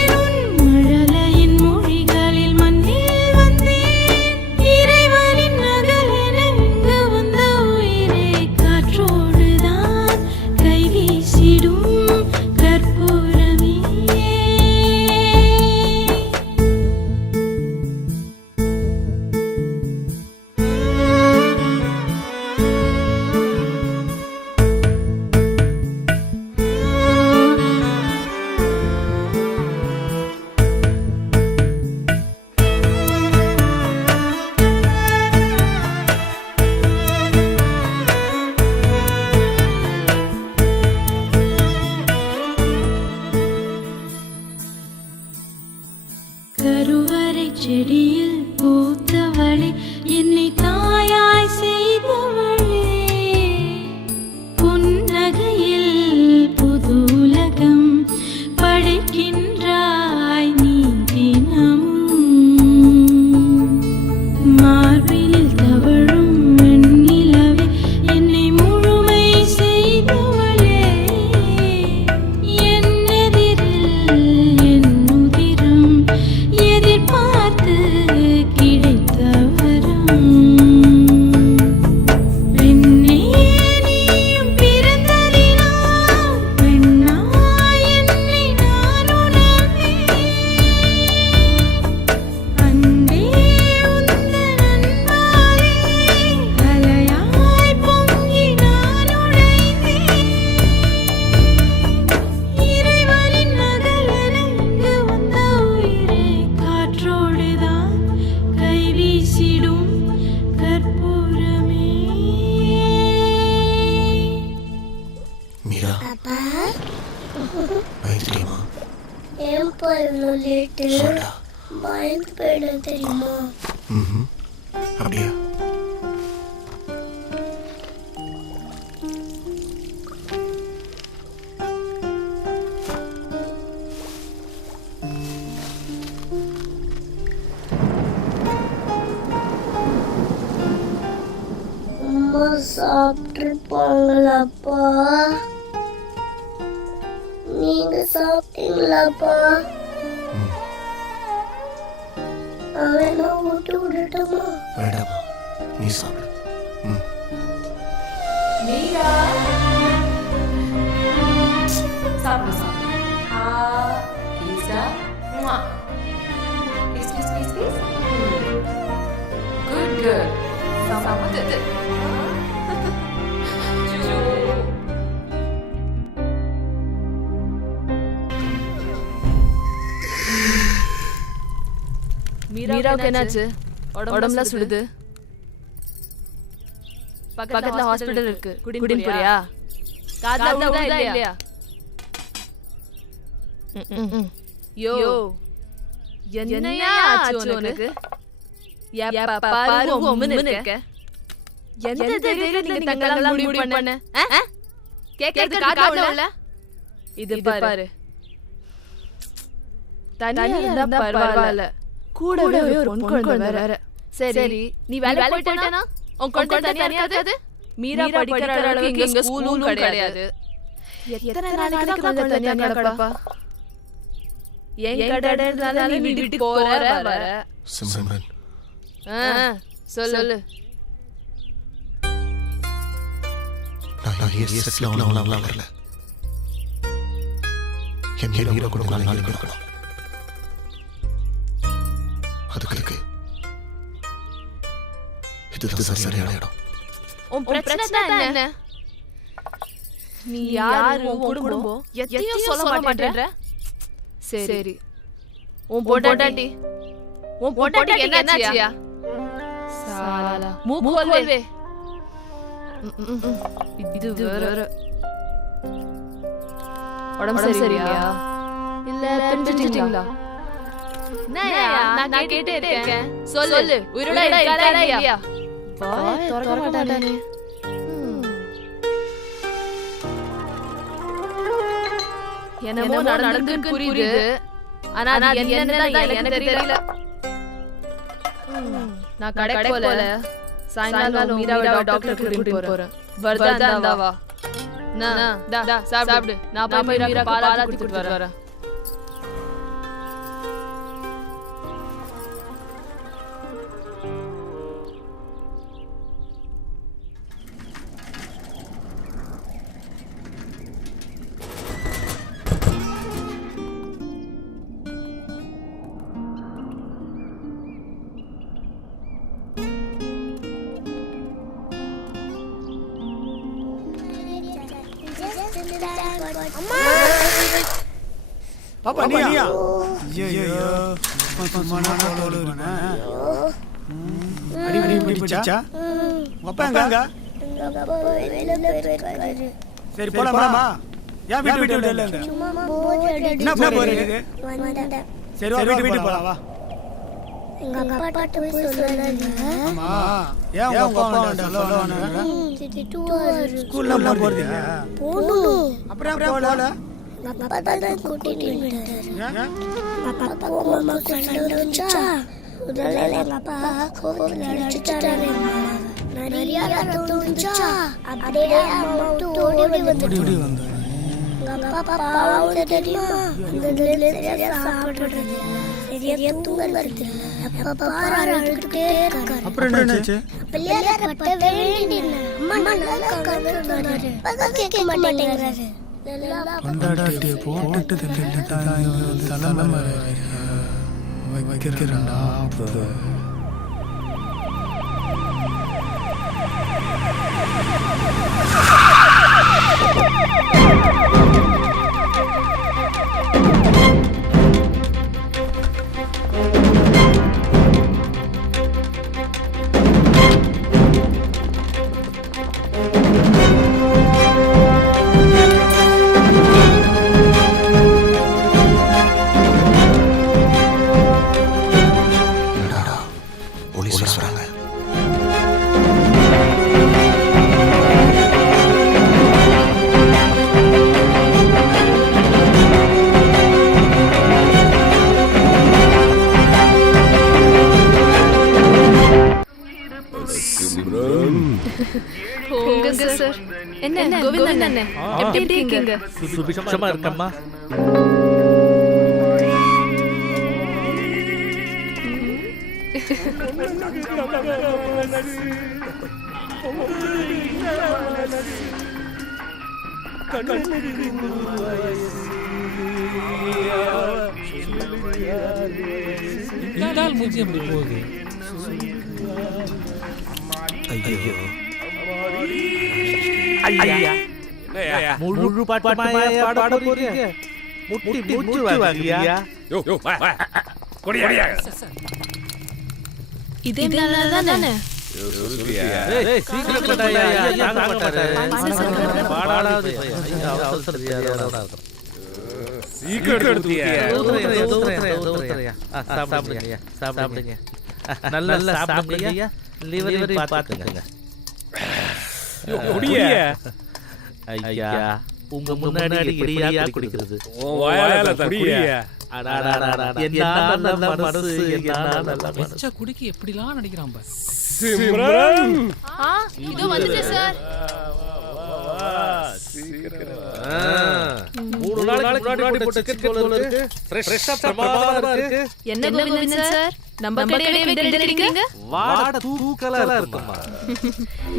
மழலையின் மொழிகளில் மண்ணில் வந்தேன் இறைவனின் நகலென இங்கு வந்த உயிரே காற்றோடுதான் கை வீசிடும் கற்பூரமே கருவறை செடியில் பூத்தவளே என்னை தாயாய் செய்தவளே புன்னகையில் புதுலகம் படைக்கின்றாய் நீ தினமும் மார்பினில் தவழும் வெண்ணிலவே என்னை முழுமை செய்தவளே என் எதிரில் என் உதிரம் எதிர்பார்த்து கிடைத்த வரம் பெண்ணே நீயும் பிறந்ததினால் பெண்ணாய் என்னை நான் உணர்ந்தேன் அன்பே உந்தன் அன்பாலே அலையாய் பொங்கி நான் உடைந்தேன் இறைவனின் நகலென இங்கு வந்த உயிரே காற்றோடுதான் கை வீசிடும் கற்பூரமே மீரா, அப்பா பயந்து தெரியுமா? ஏன்பா இவ்வளோ லேட்டு? சொல்டா. பயந்து போயிடும் தெரியுமா? ம். அப்படியா? அம்மா சாப்பிட்டுருப்பாங்களாப்பா? நீங்க சாப்பிட்டீங்களாப்பா? அவனை விட்டு விடட்டுமா? வேண்டாமா, நீ சாப்பிடு. ம். மீரா சாப்பிடு சாப்பிடு. Isha please please please please. Good girl. சாப்பிடு. மீராவுக்கு என்னாச்சு? உடம்புலாம் சுடுது. பக்கத்துல ஹாஸ்பிடல் இருக்கு. குடின் போறியா? காதுல விழுதா இல்லையா? யோ என்னையா ஆச்சு உனக்கு? எப்ப பாரு உம்முன்னு இருக்க. எந்த தைரியத்துல நீங்க தங்கலாம் முடிவு பண்ண? கேக்குறது காதுல இல்ல? இது பாரு. தனியா இருந்தா பரவாயில்ல. கூடவே ஒரு பொன் குழந்தை வேற. சரி நீ வேலை போயிட்டேனா உன் குழந்தை தனியா இருக்காது. மீரா படிக்கிற அளவுக்கு இங்க ஸ்கூலும் கிடையாது. எத்தனை நாளைக்கு குழந்தை தனியா கிடப்பா? என் கடனால நீ வீட்டுக்கு போற வர. சிம்ரன் சொல்லு. நான் செட்டில் ஆகலாம் வரல. என் ஹீரோ கூட நாளைக்கு கொடுக்கணும். அதுக்கு இது சரியான இடம். உன் பிரச்சனை என்ன? நீ யாரு, உன் குடும்பம் எதையும் சொல்ல மாட்டேன்ற. சரி உன் பொண்டாட்டி என்னாச்சியா? சாலா மூக்கோல்வே. இது வேற. உடம்பு சரியில்லையா இல்ல பிரிஞ்சிட்டீங்களா? நான் கேட்டே இருக்கேன். சொல்லு. உயிரோட இருக்காரா இல்லையா? வாய் திறக்க மாட்டானே. என்னமோ நடந்துன்னு புரியுது. ஆனா அது என்னன்னு எனக்கு தெரியல. நான் கடை போல சாயங்காலம் மீராவை டாக்டர் கூட்டிட்டு போறேன். வருதா வா. நான் சாப்பிடு. நான் போய் மீரா பாலாத்தி கூட்டிட்டு வரேன். பாப்பா நீயா? ஐயோ சும்மானா போடுறேனா? அடி பிடிச்சா? அப்பா எங்க? சரி போலாமா? ஏன் வீட்டு விடல? என்ன போறீங்க? சரி வா வீட்டு போலாம் வா. எங்க அப்பாட்ட போய் சொல்லுங்க. ஆமா ஏன் உங்க அப்பா சொல்லுவானே? ஸ்கூல்ல போறீங்க? போணும். அப்புறம் போல அப்பா தான் கூட்டிட்டு வந்தாரு. அப்பா போமா சண்டை வந்துச்சா? முதல்ல எங்க அப்பா கோவத்துல அடிச்சிட்டாரு. நிறைய ரத்தம் வந்துச்சா? அப்படியே அம்மா ஓடி வந்துட்டு எங்க அப்பா பாவம் தெரியுமா? அந்த சரியா சாப்பிடுறது சரியா தூங்க வருது. அப்பா பாரு அழுதுட்டே இருக்காரு. அப்புறம் என்னாச்சு? பிள்ளையார பட்ட வேண்டின அம்மா நல்லா கவனிச்சாரு. பக்கத்துல கேட்க மாட்டேங்கிறாரு. கொண்டாட்டிய போட்டுட்டு தலைமை வைக்கிறா. என்ன கோவிந்தன் அண்ணே எப்படி இருக்கீங்க? சுபிக்ஷமா இருக்கம்மா. நாள் மூஞ்சி எப்படி போகுது? ஐயோ ஐயா முழு பாட்டு பாட போறீங்க. முட்டி மூச்சு வாங்கியா? இதே நல்லா தானே? ஏய் சீக்கிரம் கட்டாயா தாங்க மாட்டாரு. பாடாடாது ஐயா அவசரத்தியா இருக்கும். சீக்கிரம் எடுத்துக்கியா? தோத்துறியா? சாப்பிடுங்க சாப்பிடுங்க. நல்லா சாப்பிடுங்க. லிவர் பாத்துங்க. ஐயா உங்க முன்னாடி எப்படியா குடிக்கிறது? வாயால குடியா? வெச்ச குடிக்கு எப்படிலாம் நடிக்கிறான் பாரு. இதோ வந்துட்டேன் சார். 3 நாளைக்கு முன்னாடி போட்ட டிக்கெட் போல இருக்கு. ஃப்ரெஷ்ஷா பிரமாதமா இருக்கு. என்ன கோவிந்தன் சார், நம்ம கடையவே கிண்டடிக்கிறீங்க? வாட தூக்கலா இருக்குமா?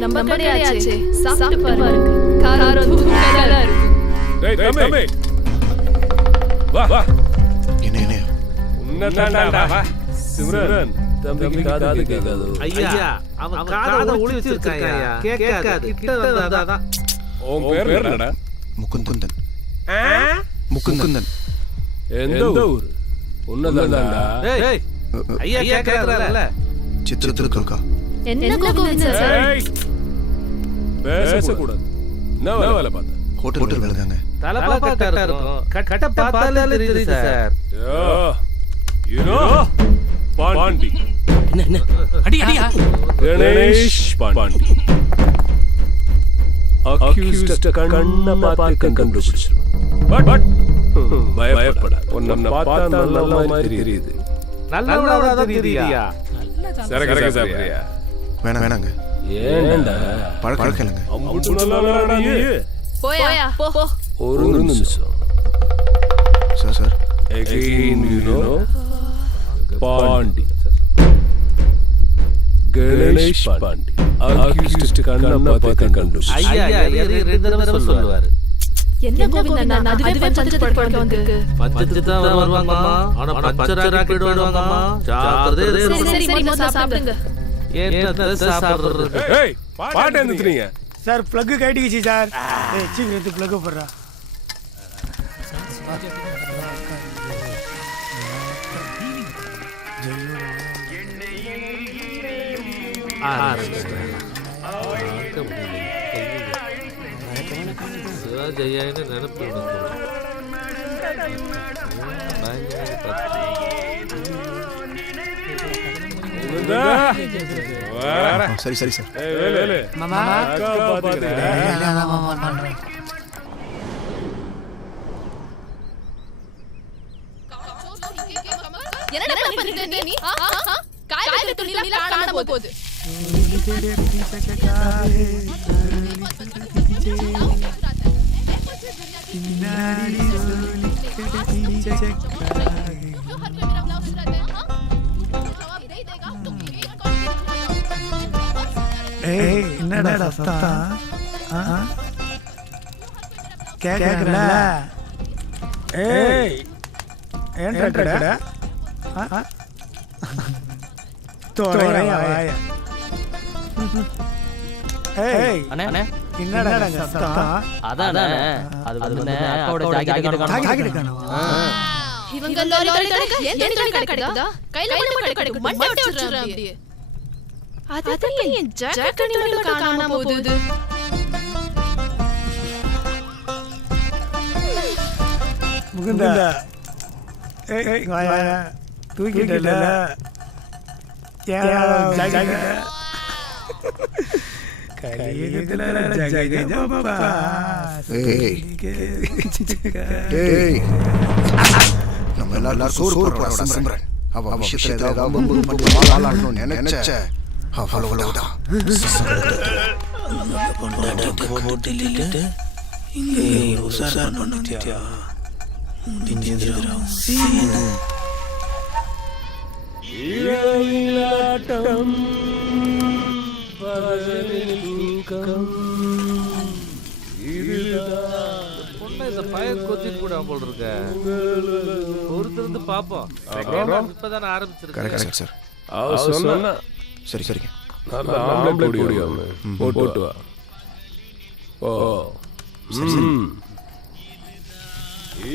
நம்ம கடையாச்சே, சாப்பிட்டு பாருங்க. காரம் தூக்கலா இருக்கு. டேய் தம்பி, வா என்ன என்ன உன்னதாண்டா வா. சிம்ரன் தம்பிக்கு காது கேட்காது. ஐயா அவன் காதை ஒளி வச்சிருக்காயா? கேட்காது. கிட்ட வந்தாதான். உன் பேர் என்னடா? முகுந்தன். முகுந்தன். எந்த ஊர்? உன்னதாண்டா. ஏய் ஐயா கேக்குறாருல. சித்திரத்துக்கா. என்ன கோவிந்தன் சார்? பேசக்கூடாது. என்ன வேலை பார்த்த? ஹோட்டல் வேலை தாங்க. தலப்பா கட்டா இருக்கும். கட்ட பார்த்தாலே தெரியுது சார். யூனோ பாண்டி. என்ன அடியா? கணேஷ் பாண்டி. அக்யூஸ்ட் கண்ண பார்த்து கண்டுபிடிச்சு. பட் பயப்படாத. உன்னை பார்த்தா நல்ல மாதிரி தெரியுது. நல்லவனா தான் தெரியுதியா? சரக்கு சாப்பிடுறியா? வேணாங்க. ஏன்டா பழக்கலங்க. அம்புட்டு நல்லவனா நீ? போயா போ. ஒரு நிமிஷம். Sir Again, you know, Pandi. Ganesh Pandi. Accused கண்ண பார்த்து கண்டுபிடிச்சு. ஐயா ரெண்டு தடவை சொல்லுவாரு. என்ன கோவிந்தன், அதுவே பஞ்சத்துக்கு படுக்க வந்திருக்கு. பஞ்சத்துக்கு தான் வருவாங்கம்மா. ஆனா பஞ்சரா கிடுவாங்கம்மா. ஜாக்கிரதை. சரி முதல்ல சாப்பிடுங்க. ஏன்டா சாப்பிடுறது? ஏய் பாட்டு நிறுத்துறீங்க. Sir பிளக்கு கட்டிக்கிச்சு sir. சீக்கிரம் எடுத்து பிளக்கு போடுறா. ஜெயான்னு நினைப்பு. சரி சார். மாமா என்னடா பண்ணிட்டு நீ? காய்கறி துணிலாம் காணாம போகுது. என்னடா சத்தம்? கேட்கல. ஏய் ஏன்டா தோரையா வாயா. ஏய் அண்ணே என்னடா சத்தம்? அதானே அது வந்து அக்காவோட ஜாக்கெட் காணவா? இவங்க லாரி கடக்க எந்த கடை கடக்குதா? கையில மட்டும் கடக்கு மண்டை வச்சிரறான் அப்படியே. அது என் ஜாக்கெட் துணி மட்டும் காணாம போகுது. முகுந்தா ஏய் வாயா தூக்கிட்டல. ஏன் ஜாக்கெட் கலியுகத்துல ஜாக்கெட் பாப்பா. ஏய் நம்ம எல்லாரும் சோறு போடுறோம் சிம்ரன். அவ விஷயத்துல ஏதாவது பம்பு பண்ணி வாழாளணும்னு நினைச்ச அவ்வளவுதான். போட்டுட்டு இங்கே உசாரா பண்ணிட்டியா? பிஞ்சிந்திரம் இரவிலாட்டம் பகலில் தூக்கம். பொண்ணை இந்த பையன் கொத்திட்டு கூட போல் இருக்க. பொறுத்திருந்து பாப்போம். இப்பதானே ஆரம்பிச்சிருக்கேன் சார். சொன்னா சரிங்க. நல்ல ஆம்லெட் போடுவாங்க. போட்டு வா. ஓ சரி.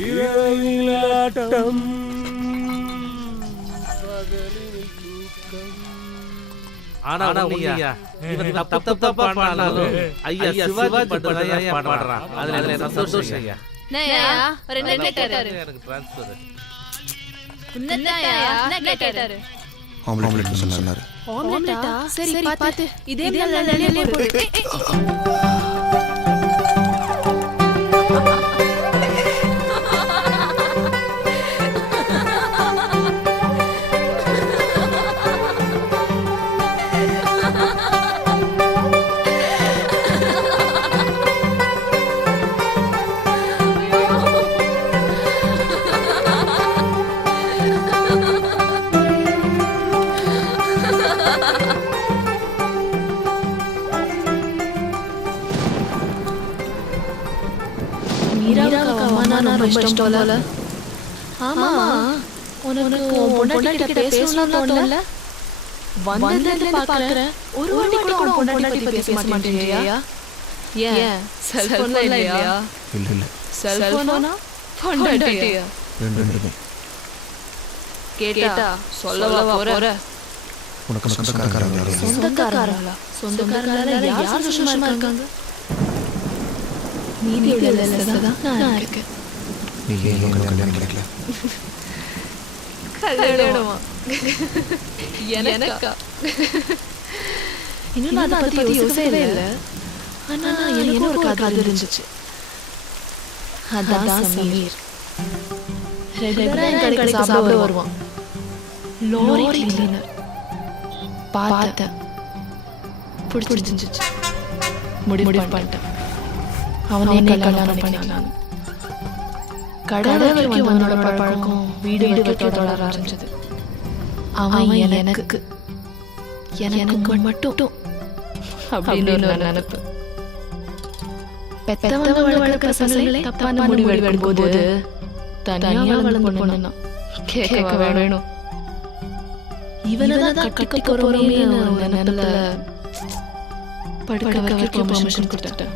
இரவிலாட்டம் பகலில் தூக்கம். ஆனா உண்மையா இவன் தப்பா பாடினாலும் ஐயா சிவாஜி பாடுறதையா பாடுறான். அதுல சந்தோஷம் ஐயா. நயா ஒரு என்ன கேட்டாரு? எனக்கு ட்ரான்ஸ்ஃபர். உன்னதாயா என்ன கேட்டாரு? ஆம்லெட் சொன்னாரு. ஆம்லெட்டா? சரி பாத்து. இதே நல்ல போடு. மீராவுக்கு அம்மானா ரொம்ப இஷ்டம் போல. ஆமா, உனக்கு உன் பொண்டாட்டி கிட்ட பேசணும்னு தோணல? வந்ததுல பார்க்கறேன், ஒரு வாட்டி கூட உன் பொண்டாட்டி பத்தி பேச மாட்டேங்கிறியா? ஏன் செல்போன்ல இல்லையா? இல்ல செல்போனா பொண்டாட்டியா? ரெண்டுமே. கேட்டா சொல்லவா போற? உனக்கு சொந்தக்காரங்களா? சொந்தக்காரங்களா யார் சந்தோஷமா இருக்காங்க? நீ தான் நான் இருக்கேன். நீ ஏன் கல்யாணம் கிடைக்கல? கல்யாணமா? எனக்கா? இன்னும் நான் அதை பத்தி யோசிக்கவே இல்லை. ஆனா எனக்கு ஒரு காதல் இருந்துச்சு. அதான் சமீர். ரெகுலரா என் கடைக்கு சாப்பிட வருவான். Lorry cleaner. பார்த்தேன், பிடிச்சிருந்துச்சு. முடிவு பண்ணிட்டேன். அவனே கல்யாணம் பண்ணிக்கலாம். கடை வரைக்கும் வந்தோட பழக்கம் வீடு வைக்க தொடர ஆரம்பிச்சது. அவன் எனக்கு மட்டும் அப்படின்னு ஒரு நினைப்பு. பெத்தவங்க வளர்க்க பசங்களே தப்பான முடிவு எடுக்கும் போது தனியா வளர்ந்து பொண்ணுன்னா கேட்க வேணும். இவனதான் கட்டிக்க போறோமேன்னு ஒரு நினைப்புல படுக்க வைக்க பெர்மிஷன் கொடுத்துட்டேன்.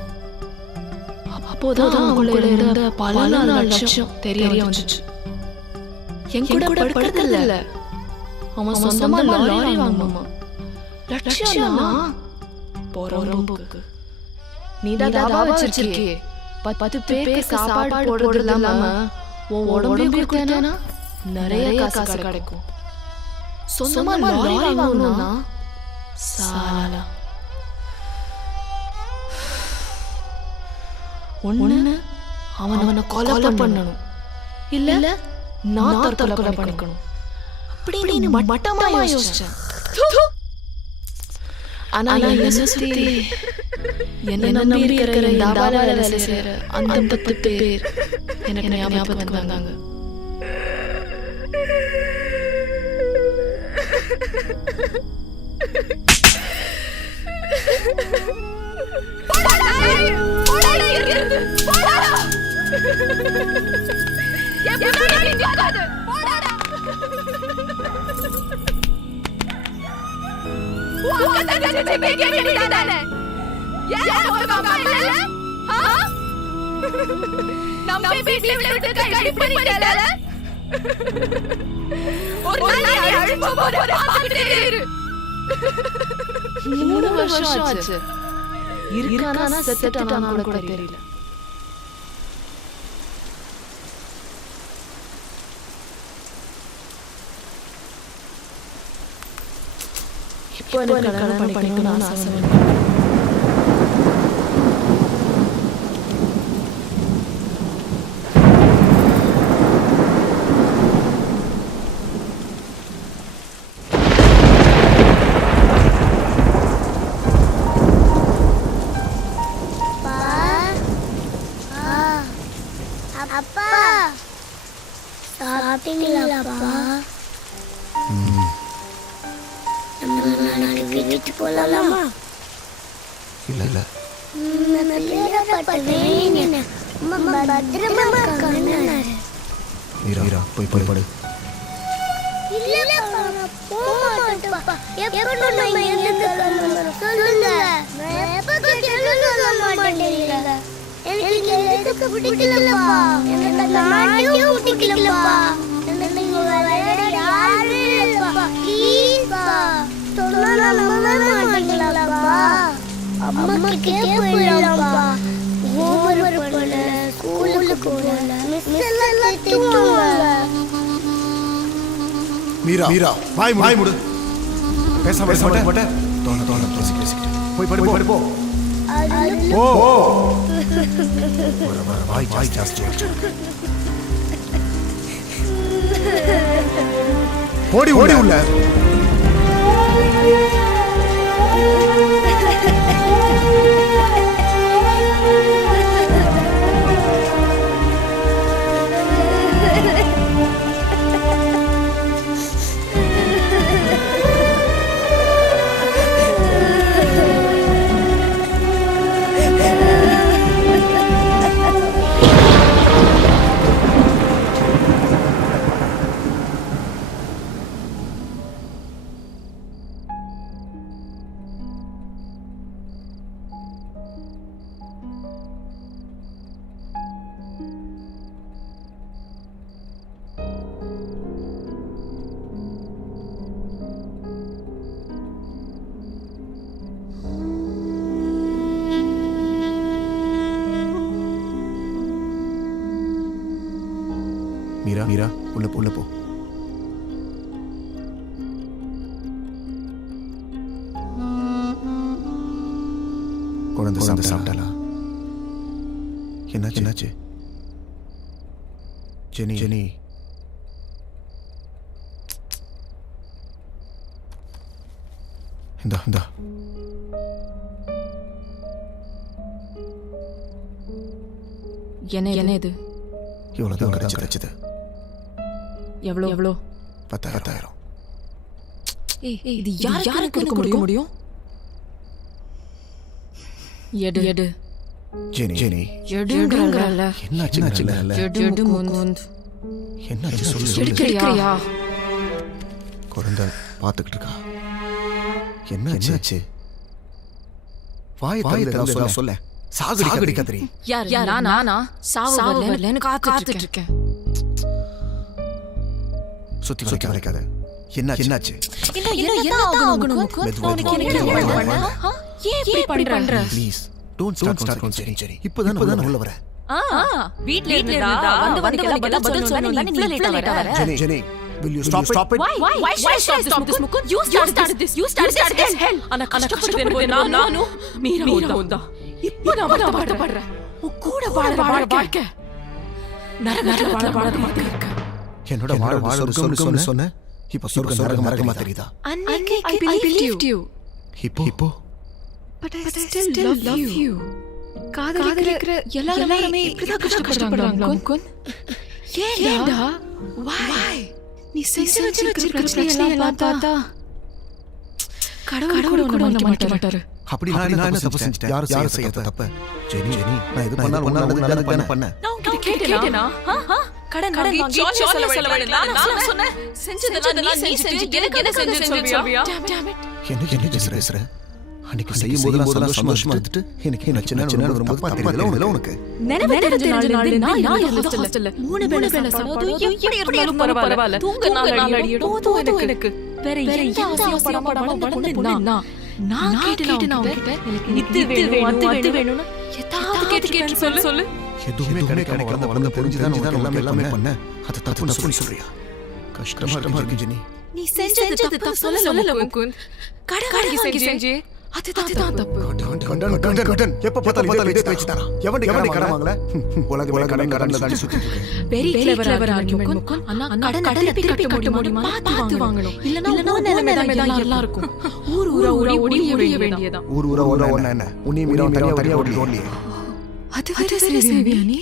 அப்போதான் அவங்களுக்குள்ள இருந்த பல நாள் லட்சியம் தெரிய வந்துச்சு. என் கூட படுக்கிறது இல்ல, அவன் சொந்தமா லாரி வாங்கணுமா. லட்சியம்னா போறோம்புக்கு. நீ தாபா வச்சிருக்கியே, 10 பேருக்கு சாப்பாடு போடுறது இல்லாம உன் உடம்பையும் கொடுத்தேனா நிறைய காசு கிடைக்கும். சொந்தமா லாரி வாங்கணும்னா சாலா. ஒண்ணு அவனை கொலை பண்ணணும், இல்ல நான் தற்கொலை பண்ணிக்கணும் அப்படின்னு மட்டமா யோசிச்சேன். ஆனா என்ன சுத்தி என்ன நம்பி இருக்கிற இந்த தாபால வேலை செய்யற அந்த 10 பேர் எனக்கு ஞாபகம் வந்தாங்க. மூணு வருஷம் ஆச்சு. இருக்கானா செத்துட்டானா கூட தெரியல. இப்போ எனக்கு கல்யாணம் பண்ணிக்கணும்னு ஆசை வந்து அப்பா சாப்பிட்டீங்களாப்பா? வீட்டுக்கு போலாமா? இல்ல மீரா போய் படு. மீரா வாய் மூடு. பேச மாட்டேன். தோண பேசிக்கிட்டு போய் படு போ. வர வாய் ஜாஸ்தி ஓடி உள்ள. மீரா மீரா உள்ள போ, உள்ள போ. குழந்தை சாப்பிட்டாளா? என்னாச்சு என்னாச்சு? ஜெனி ஜெனி இந்தா இந்தா. என்ன இது? இவ்வளோதான் கிடைச்சது. எவ்வளோ? 10,000. இது யாருக்கு கொடுக்க முடியும்? எடு ஜெனி ஜெனி எடுங்கறல. என்னாச்சு? எடு முகுந்த். என்னாச்சு சொல்லு. எடுக்கறியா? குழந்தை பார்த்துக்கிட்டு இருக்கா. என்னாச்சு? வாய் திறந்து சொல்ல. சாகடி கத்திரி. யார்? நானா? சாவு வரலன்னு காத்துட்டு இருக்கேன். சுத்தி வளைக்காத. என்னாச்சு? என்ன ஆகணும் முகுந்த்? உனக்கு என்ன ஏன் இப்படி பண்ற? Please don't start Jenny. இப்போதான் உள்ள வரேன். வீட்ல இருந்தா வந்து பதில் சொன்னா நீ இவ்ளோ லேட்டா வர. Jenny will you stop it? Why should I stop this Mukund? You started this hell. ana கஷ்டப்படுறது நானும் மீரா உண்டா. இப்போ நான் வருத்தப்படுறேன். உன் கூட வாழ வாழ்க்கை நரக வாழ இருக்கு. என்னோட வாழ சொர்க்கம்னு சொன்ன. இப்போ சொர்க்கம் நரகமா தெரியுதா? அன்னைக்கு I believed you. இப்போ But I still love you. காதலிக்கிற எல்லாருமே இப்படிதான் கஷ்டப்படுறாங்க முகுந்த். ஏன்டா? Why? நீ செஞ்சு வச்சிருக்கிற பிரச்சனை எல்லாம் பார்த்தா கடவுள் கூட மன்னிக்க மாட்டாரு. அப்படி நான் என்ன தப்பு செஞ்சிட்டேன்? யார் செய்ய தப்பு? ஜெனி நான் இது பண்ணாலும் பண்ணேன். நான் உன்கிட்ட கேட்டேனா? கடன் வாங்கி சாக்லேட் செலவழினா நான் சொன்னேன். செஞ்சதெல்லாம் நீ செஞ்சு எனக்கு என்ன செஞ்சு சொல்றியா? Damn it. என்ன பேசுற? அன்னைக்கு செய்யும் போதெல்லாம் சந்தோஷமா இருந்துட்டு எனக்கு சின்ன வரும்போது தப்பா தெரியல உனக்கு. நினைவு தெரிஞ்ச நாள் நான் ஹாஸ்டல்ல 3 வேளை சாப்பாடு எப்படி இருந்தாலும் பரவாயில்லை. தூங்க நாள் அடியோ போதும் எனக்கு. வேற எந்த அவசியம் படாம வளர்ந்து நான் கேட்டேன் உன்கிட்ட. நித்து வேணும் ஏதாவது கேட்டு சொல்லு. எதுவுமே கிடைக்காம வளர்ந்த புரிஞ்சுதான் எல்லாமே பண்ண. அது தப்புன்னு சொல்றியா? கஷ்டமா இருக்கு ஜெனி. நீ செஞ்சது தப்பு சொல்லல முகுந்த். கடை செஞ்சு அதுதான் தப்பு. கடன் எப்ப பார்த்தாலும் இதே பேச்சு தானா? எவன்டி கடன் வாங்கல? உலக கடன் தாண்டி சுத்திட்டு இருக்கு. Very clever argument Mukund. அண்ணா கடன் திருப்பி கட்ட முடியுமா? பார்த்து வாங்கணும். இல்லனா நிலைமை தான் எல்லாம் இருக்கும். ஊரா ஓடிய வேண்டியதா. ஊரா ஓட என்ன? உன்னை மீறா தனியா ஓடலையே. அது வேற சரியா நீ?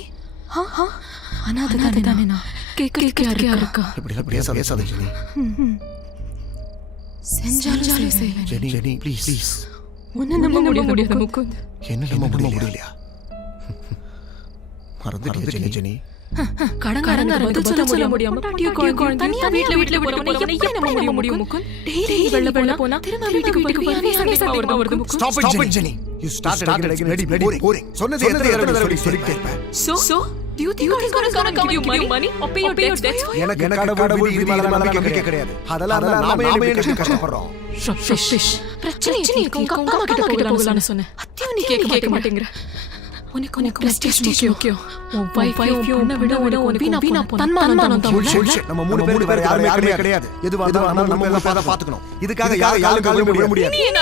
அனாதை தானே நான். கேட்க இருக்கா? இப்படி பேசாத ஜெனி. செஞ்சாலும் செய்வேன். Jenny please. உன்னை நம்ப முடியாது முகுந்த். என்ன நம்ப முடியலையா? மறந்துட்டியா ஜெனி? கடன்காரங்க பதில் சொல்ல முடியாம குழந்தை தனியா வீட்ல போறவனை எப்படி நம்ப முடியும் முகுந்த்? டெய்லி வெளில போனா திரும்ப வீட்டுக்கு வரவே வருது Mukund. Stop it Jenny. You started again ready boring. சொன்னது எத்தனை தடவை சொல்லிட்டே இருப்பேன். So do you think he's gonna give you money or pay your debts? எனக்கு கடவுள் இது மேல நம்பிக்கை கிடையாது. அதெல்லாம் நாம என்ன கஷ்டப்படுறோம். ஃபிஷ் பிரச்சனை உங்க அம்மா கிட்ட போகலாம்னு சொன்னேன். அத்தியும் நீ கேட்க மாட்டேங்கற. உனக்கு பிரஸ்டீஜ் முக்கியம். உன் வைஃபையும் உன்னை விட உனக்கு வீணா தன்மானம் தான். நம்ம மூணு பேர் வேற யாருமே கிடையாது. எதுவா இருந்தாலும் நம்ம எல்லாம் பாத்துக்கணும். இதுக்காக யாரும் கால் விட முடியாது. நீ என்ன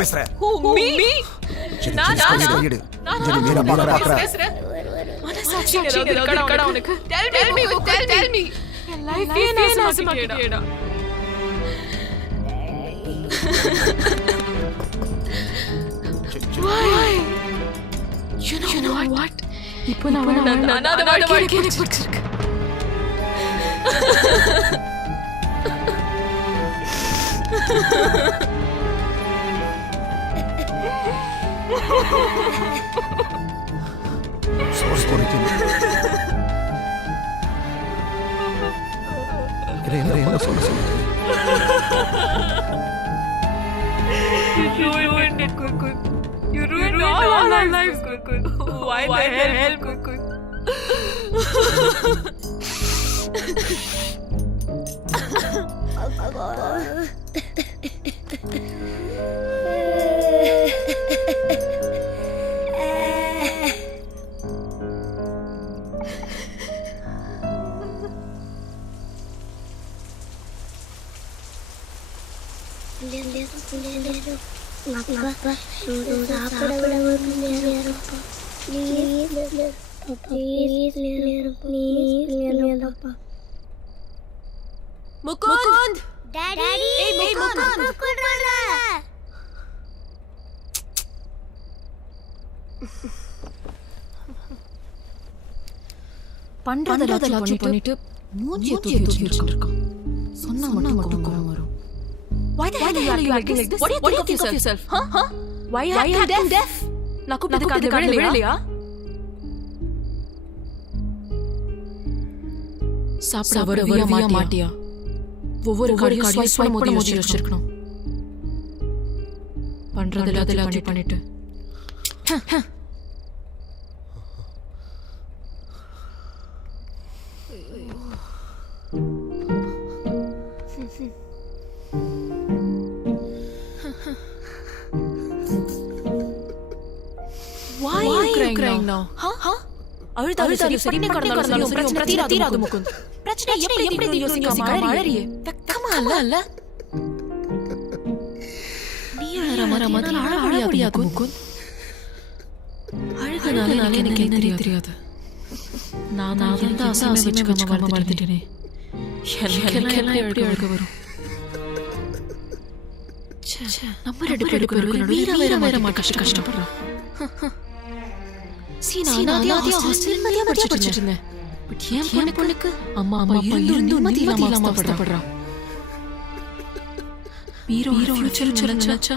பேசுற? மீ நான் மீரா பாக்குற. மனசாட்சி இருக்கடா உனக்கு. Tell me. என் லைஃபே நாசமாக்கிட்டேடா. Why? You know what? இப்போ நான் அனாதை வாழ்க்கை எனக்கு பிடிச்சிருக்கு. சோர்ஸ் போடுறீங்க. என்ன சொல்ல You ruined all our lives, Kukun. Why the hell, Kukun? Mukund daddy பண்றதெல்லாம் பண்ணிட்டு மூஞ்சிய தூக்கி வச்சிருக்கான். சொன்னா மட்டும் கோவம் வரும். Why the hell are you acting like this? What do you think of yourself? Huh? Why are you acting deaf? நான் கூப்பிட்டதுக்கு விழலையா? சாப்பிட வருவியா மாட்டியா? ஒவ்வொரு கார்டையும் ஸ்வைப் பண்ண மோதி வச்சிருக்கணும். பண்றதெல்லாம் பண்ணிட்டு Why are you crying now? அழுதாலும் சரி கடந்தாலும் சரி பிரச்சனை தீராது முகுந்த். பிரச்சனை எப்படி யோசிக்காம அழறியே? வெக்கமா இல்ல? நீ அழற மாதிரி அழ முடியாது முகுந்த். அழுகனால எனக்கு என்ன தெரியாது. நான் தான் அசாமி வச்சுக்காம மறந்துட்டேனே. எல்லாம் எப்படி அழுக வரும்? நம்ம ரெண்டு பேருக்கு வேற கஷ்டப்படுறோம். நான் ஹாஸ்டல்ல படிச்சிட்டு இருந்தேன். பட் என் பொண்ணுக்கு அம்மா இருந்தும் நிம்மதி இல்லாம படுறா. மீரோ ஃபியூச்சர் நினைச்சா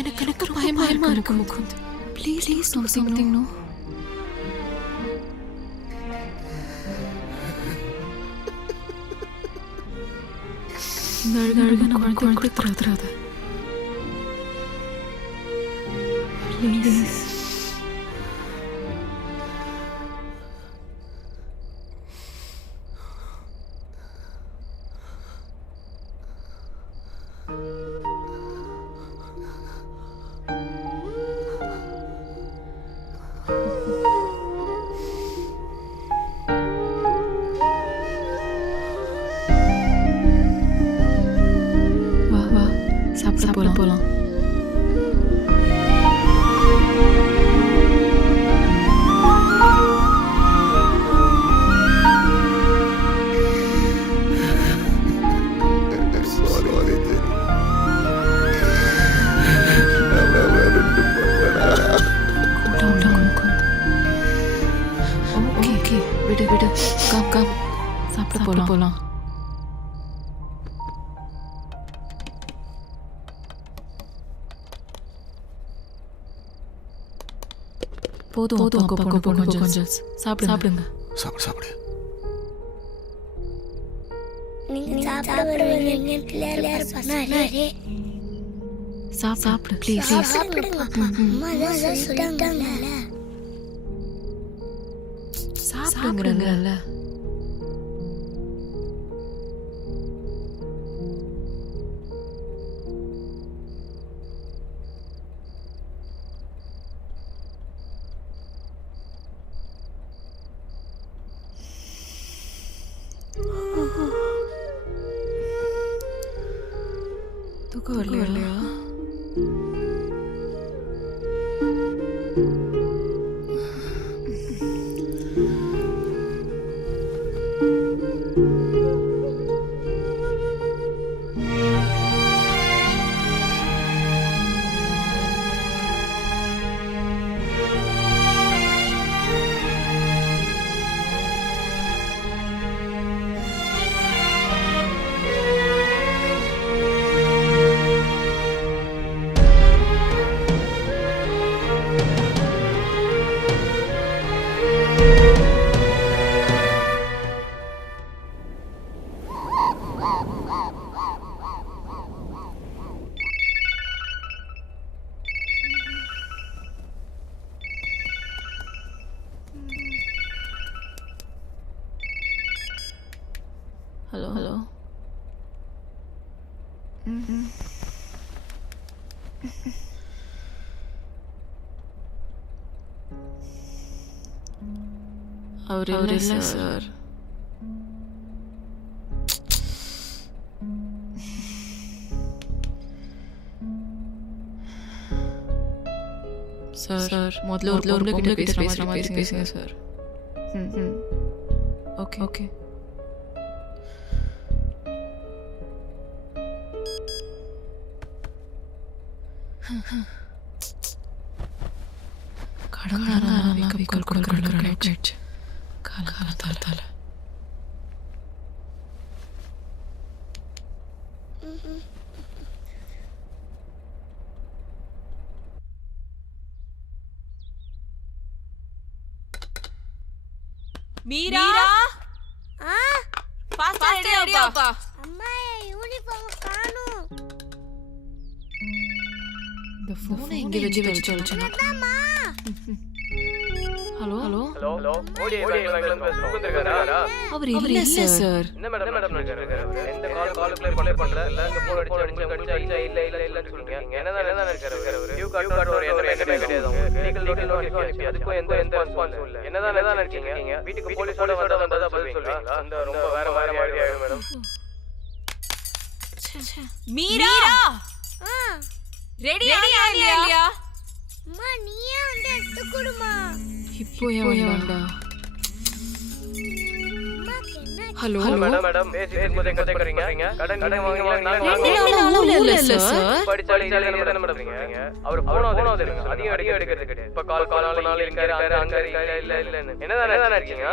எனக்கு பயமா இருக்கு முகுந்த். Please something no. நான் குழந்தை தராத. ப்ளீஸ். வா போலாம். விடு கம் சாப்பிட போலாம். போதும் கொஞ்சம் சாப்பிடுங்க. சாப்பிடு. நீங்க சாப்பிட வருவீங்க பிள்ளையார் சொன்னாரே. சாப்பிடு ப்ளீஸ். சாப்பிடுங்க. அம்மா தான் சொல்லிட்டாங்கல. சாப்பிடுங்கல. தூக்கம் வரலையா? ஹலோ. அவர் இல்லை சார். சார் முதல்ல ஒரு பொம்பளை கிட்ட பேசுற மாதிரி பேசுங்க சார். Okay okay. கடங்காரன் கொடுக்குறாங்க கால மீரா ஃபாஸ்டா ரெடி ஆப்பா. அம்மா யூனிஃபார்ம் காணோம். இந்த ஃபோனை எங்க வச்சு சொல்லுங்க. ஹலோ ஹலோ ஹலோ ஓடி வந்திருக்காரா? அவர் இல்ல சார். என்ன மேடம் இருக்காரு? எந்த கால் ப்ளே பண்ற இல்ல இங்க போன் அடிச்சு இல்ல சொல்றீங்க. என்னதான் இருக்காரு அவரு? டியூ கார்டு ஒரு எந்த கிடையாது உங்களுக்கு. லீகல் நோட்டீஸ் அதுக்கு எந்த ரெஸ்பான்ஸ் இல்ல. என்னதான் இருக்கீங்க? வீட்டுக்கு போலீஸோட வந்தா பதில் சொல்றீங்களா? அந்த ரொம்ப வேற மாதிரி ஆயிடும் மேடம். மீரா ரெடி ஆகலையா? அம்மா நீயே வந்து எடுத்து கொடுமா. இப்போ ஏன்டா? ஹலோ மேடம் பேசிட்டு போதே கதைக்கறீங்க. கடன் வாங்குறீங்க. நான் ஊர்ல இல்ல சார். படிச்சாலே என்ன பண்றீங்க? அவர் போன் ஆகுதுங்க. அதிகம் எடுக்கிறது கிடையாது. இப்ப கால் இருக்காரு அங்க இல்லன்னு. என்னதான் இருக்கீங்க?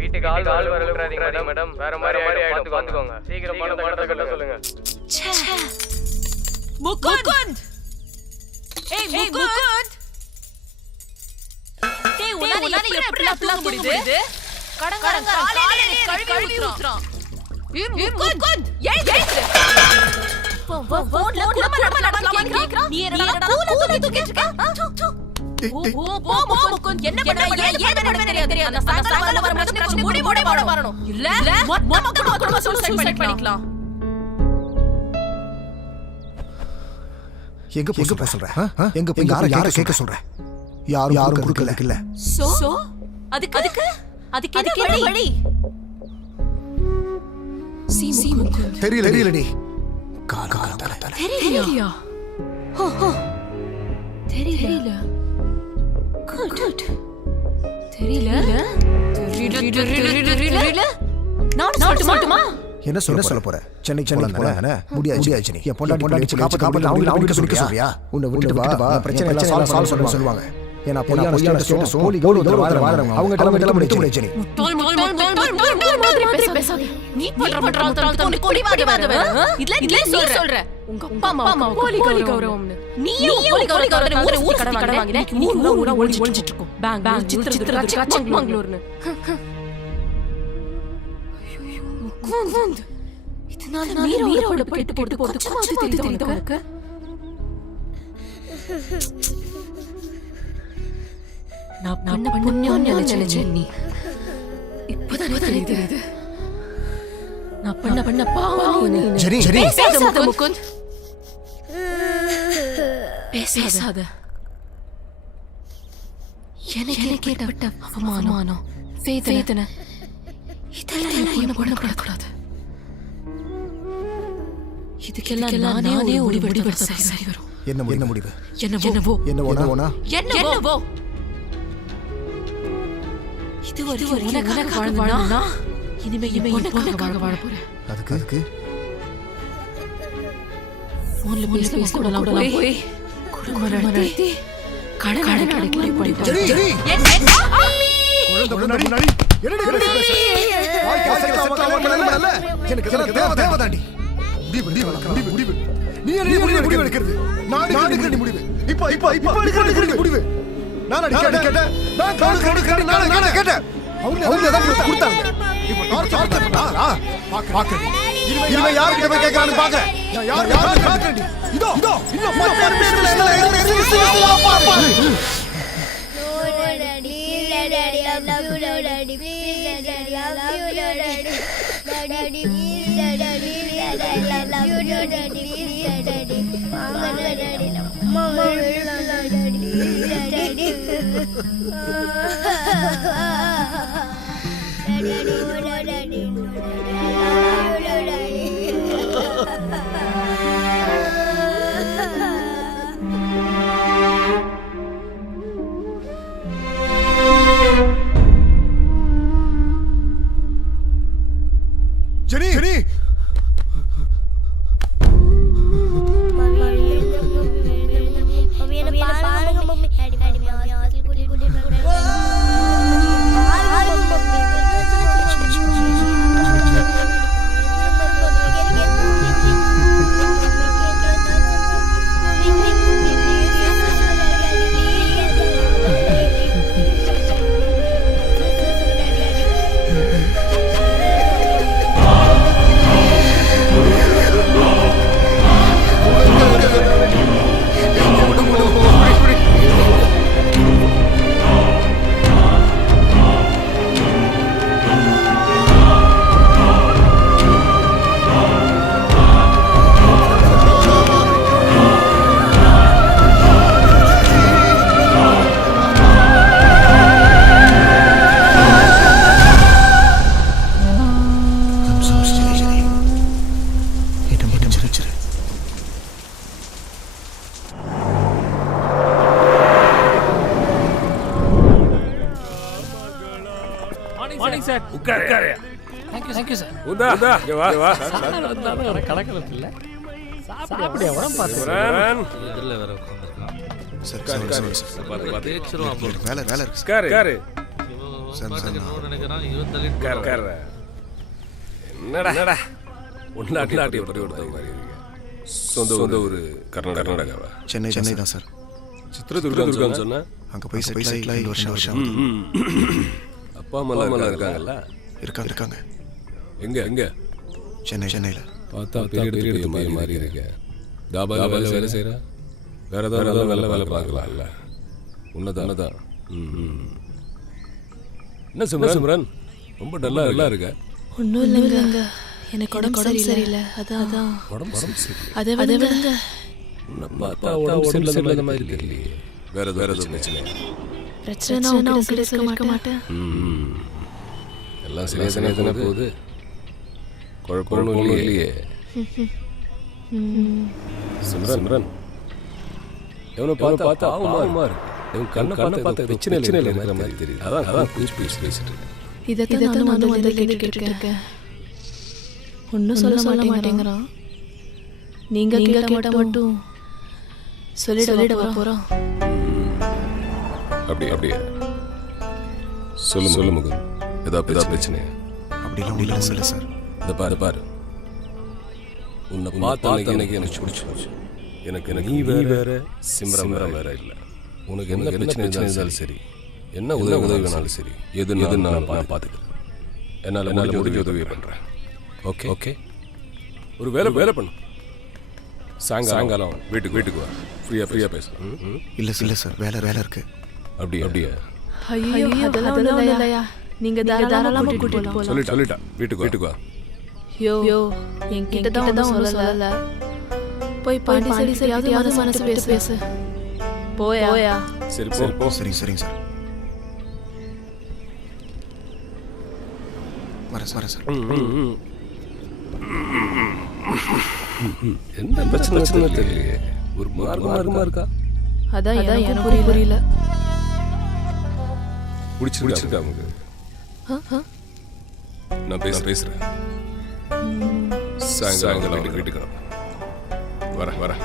வீட்டுக்கு ஆள் வரலங்கறாதீங்க மேடம். வேற மாதிரி பாத்துக்கோங்க. சீக்கிரம் பணத்தை கட்ட சொல்லுங்க. முகுந்த் ஏய் முகுந்த் டேய் உன்னால எப்படி தூங்க முடியுது? கடங்காரன் காலையில கழுவி ஊத்துறான். முகுந்த் ஏய் போன்ல குடும்ப நடக்கலாம்னு கேக்குறான். நீ என்னடா கூல தூக்கிட்டு இருக்க? போ முகுந்த் என்ன பண்ற? ஏன் தெரியாது. அந்த சாகல வர பிரச்சனை முடிவோட வரணும். இல்ல மொத்தமா சூசைட் பண்ணிக்கலாம். எங்க போய் சொல்ற? எங்க போய் யாரை கேட்க சொல்ற? யாரும் கொடுக்கல. சோ அதுக்கு என்ன வழி? தெரியலடி. தெரியலையா? தெரியல. குட். தெரியல. நான் சொல்லட்டுமா? என்ன சொல்ல போற? சென்னைக்கு போறானே முடியாது நீ என் பொண்டாட்டி காப்பாத்து அவங்க சொல்றியா? உன்னை விட்டுட்டு வா, பிரச்சனை எல்லாம் சால்வ் சொல்லுவாங்க. ஏன்னா பொய்யான ஸ்டேட்டஸ் போலி கௌரவத்துல வாழ்றவங்க அவங்க கிளம்ப முடியாது நீ. மாதிரி பேசாதே. நீ பண்ற உனக்கு குடிவாதவ. இல்ல நீ சொல்ற. உங்க அப்பா அம்மா போலி கௌரவம்னு. நீயும் போலி கௌரவம்னு ஊர் கடன் வாங்கினே. நீ ஊரா ஒளிஞ்சிட்டு இருக்கோம். பேங்க் சித்திரதுர்கா சிக்மங்களூர்னு. இதனால நீரோட போட்டு கொஞ்சமாவது தெரியுது உனக்கு? நான் புண்ணியம் நினைச்சேன் நீ. இப்போதான் தெரியுது. நான் பண்ண பாவம். சரி பேசாத முகுந்த். பேசாத. எனக்கு கேட்ட அவமானம் வேதனை இதெல்லாம் என்ன பண்ணக்கூடாது. இதுக்கெல்லாம் நானே முடிவு சரி வரும். என்ன முடிவு? என்னவோ இது ஒரு உனக்காக வாழணும்னா இனிமே உனக்காக வாழ போறேன். அதுக்கு போன்ல பேச கூட போய் குடும்ப நடத்தி கடன் கிடைக்க சரி தேவதாண்டி முடிவு. நீ முடிவு எடுக்கிறது. நான் எடுக்கிற முடிவு. இப்போ எடுக்கிற முடிவு. நான் கேட்டேன். நான் கேட்டேன். அவங்க தான் கொடுத்தாங்க. இப்போ பாக்குறேன். இனிமே யாருக்கு போய் கேட்கறான்னு பாக்குறேன். யார் பாக்குறேன். இதோ இன்னும் சார். உட்காரு. Thank you sir. உதா இங்க வா வா. சார் வந்தாலும் ஒரு கலக்கலப்பு இல்லை. சாப்பிட உரம் பார்த்து சிம்ரன் இதில் வேற உட்காந்துருக்கான். சார் சார் பாரு தேய்ச்சிரும் வேலை இருக்கு உட்காரு. சார் சார் நினைக்கிறான் இவன் தள்ளிட்டு உட்காரு. என்னடா உன்னாட்டி பற்றி கொடுத்த மாதிரி இருக்கு. சொந்த ஊர் கர்நாடகாவா? சென்னை தான் சார். சித்ரதுர்கான்னு சொன்னா அங்கே போய் செட்டில் ஆகி வருஷம் அப்பா அம்மா இருக்காங்கல்ல? இருக்காங்க. எங்க? சென்னையில். பார்த்தா பெரிய மாதிரி இருக்கு. தாபா வேலை செய்யற? வேற ஏதாவது வேலை பார்க்கலாம்ல? உன்னதான். என்ன சிம்ரன் ரொம்ப டல்லா இருக்க? ஒன்றும் இல்லைங்க, எனக்கு உடம்பு சரியில்லை. அதான் உடம்பு சரி. அதை விடுங்க. உன்னை பார்த்தா உடம்பு சரியில்லாத மாதிரி தெரியலையே. வேற எதுவும் பிரச்சனை நான் உங்ககிட்ட சொல்லிருக்க மாட்டேன். எல்லாம் சரியா தானே போகுது. குழப்பம் இல்லையே. சிம்ரன் எவனை பார்த்தா பாவமா இருக்கு. இவன் கண்ணை பார்த்த பிரச்சனை இருக்கிற மாதிரி தெரியுது. அதான் பேசிட்டு இருக்கேன். இதைத்தான் நானும் வந்து கேட்டுட்டு இருக்கேன். ஒன்றும் சொல்ல மாட்டேங்கிறான். நீங்க கேட்ட மட்டும் சொல்லிட போறோம். அப்படியே சொல்லு முகம். ஏதாவது பிரச்சனை? அப்படிலாம் சொல்ல சார். இந்த பாரு உன்னை பார்த்த எனக்கு பிடிச்சிருச்சு. எனக்கு நீ வேற சிம்ரன் வேற இல்லை. உனக்கு என்ன பிரச்சனை இருந்தாலும் சரி, என்ன உதவி வேணாலும் சரி, எது நான் பார்த்துக்கிறேன். என்னால் முடிஞ்ச உதவியை பண்ணுறேன். ஓகே ஒரு வேலை பண்ணு. சாயங்காலம் வீட்டுக்கு வா. ஃப்ரீயாக பேசலாம். இல்லை சார், வேலை இருக்கு. அப்படியே ஐயோ அதெல்லாம் இல்லையா, நீங்க தாராளமா கூட்டிட்டு போலாம். சொல்லிட்டா வீட்டுக்கு வா. யோ என்கிட்ட தான் சொல்லல. போய் பாண்டி சரியாவது மனசு பேசு. போயா. சரி போ. சரிங்க சார். வரேன் சார். என்ன பிரச்சனை தெரியலையே. ஒரு மார்மா இருக்கா? அதான் எனக்கு புரியல. பிடிச்சிருக்கா உங்களுக்கு? நான் பேசுறேன். சாயங்காலம் வீட்டுக்கு வரேன்.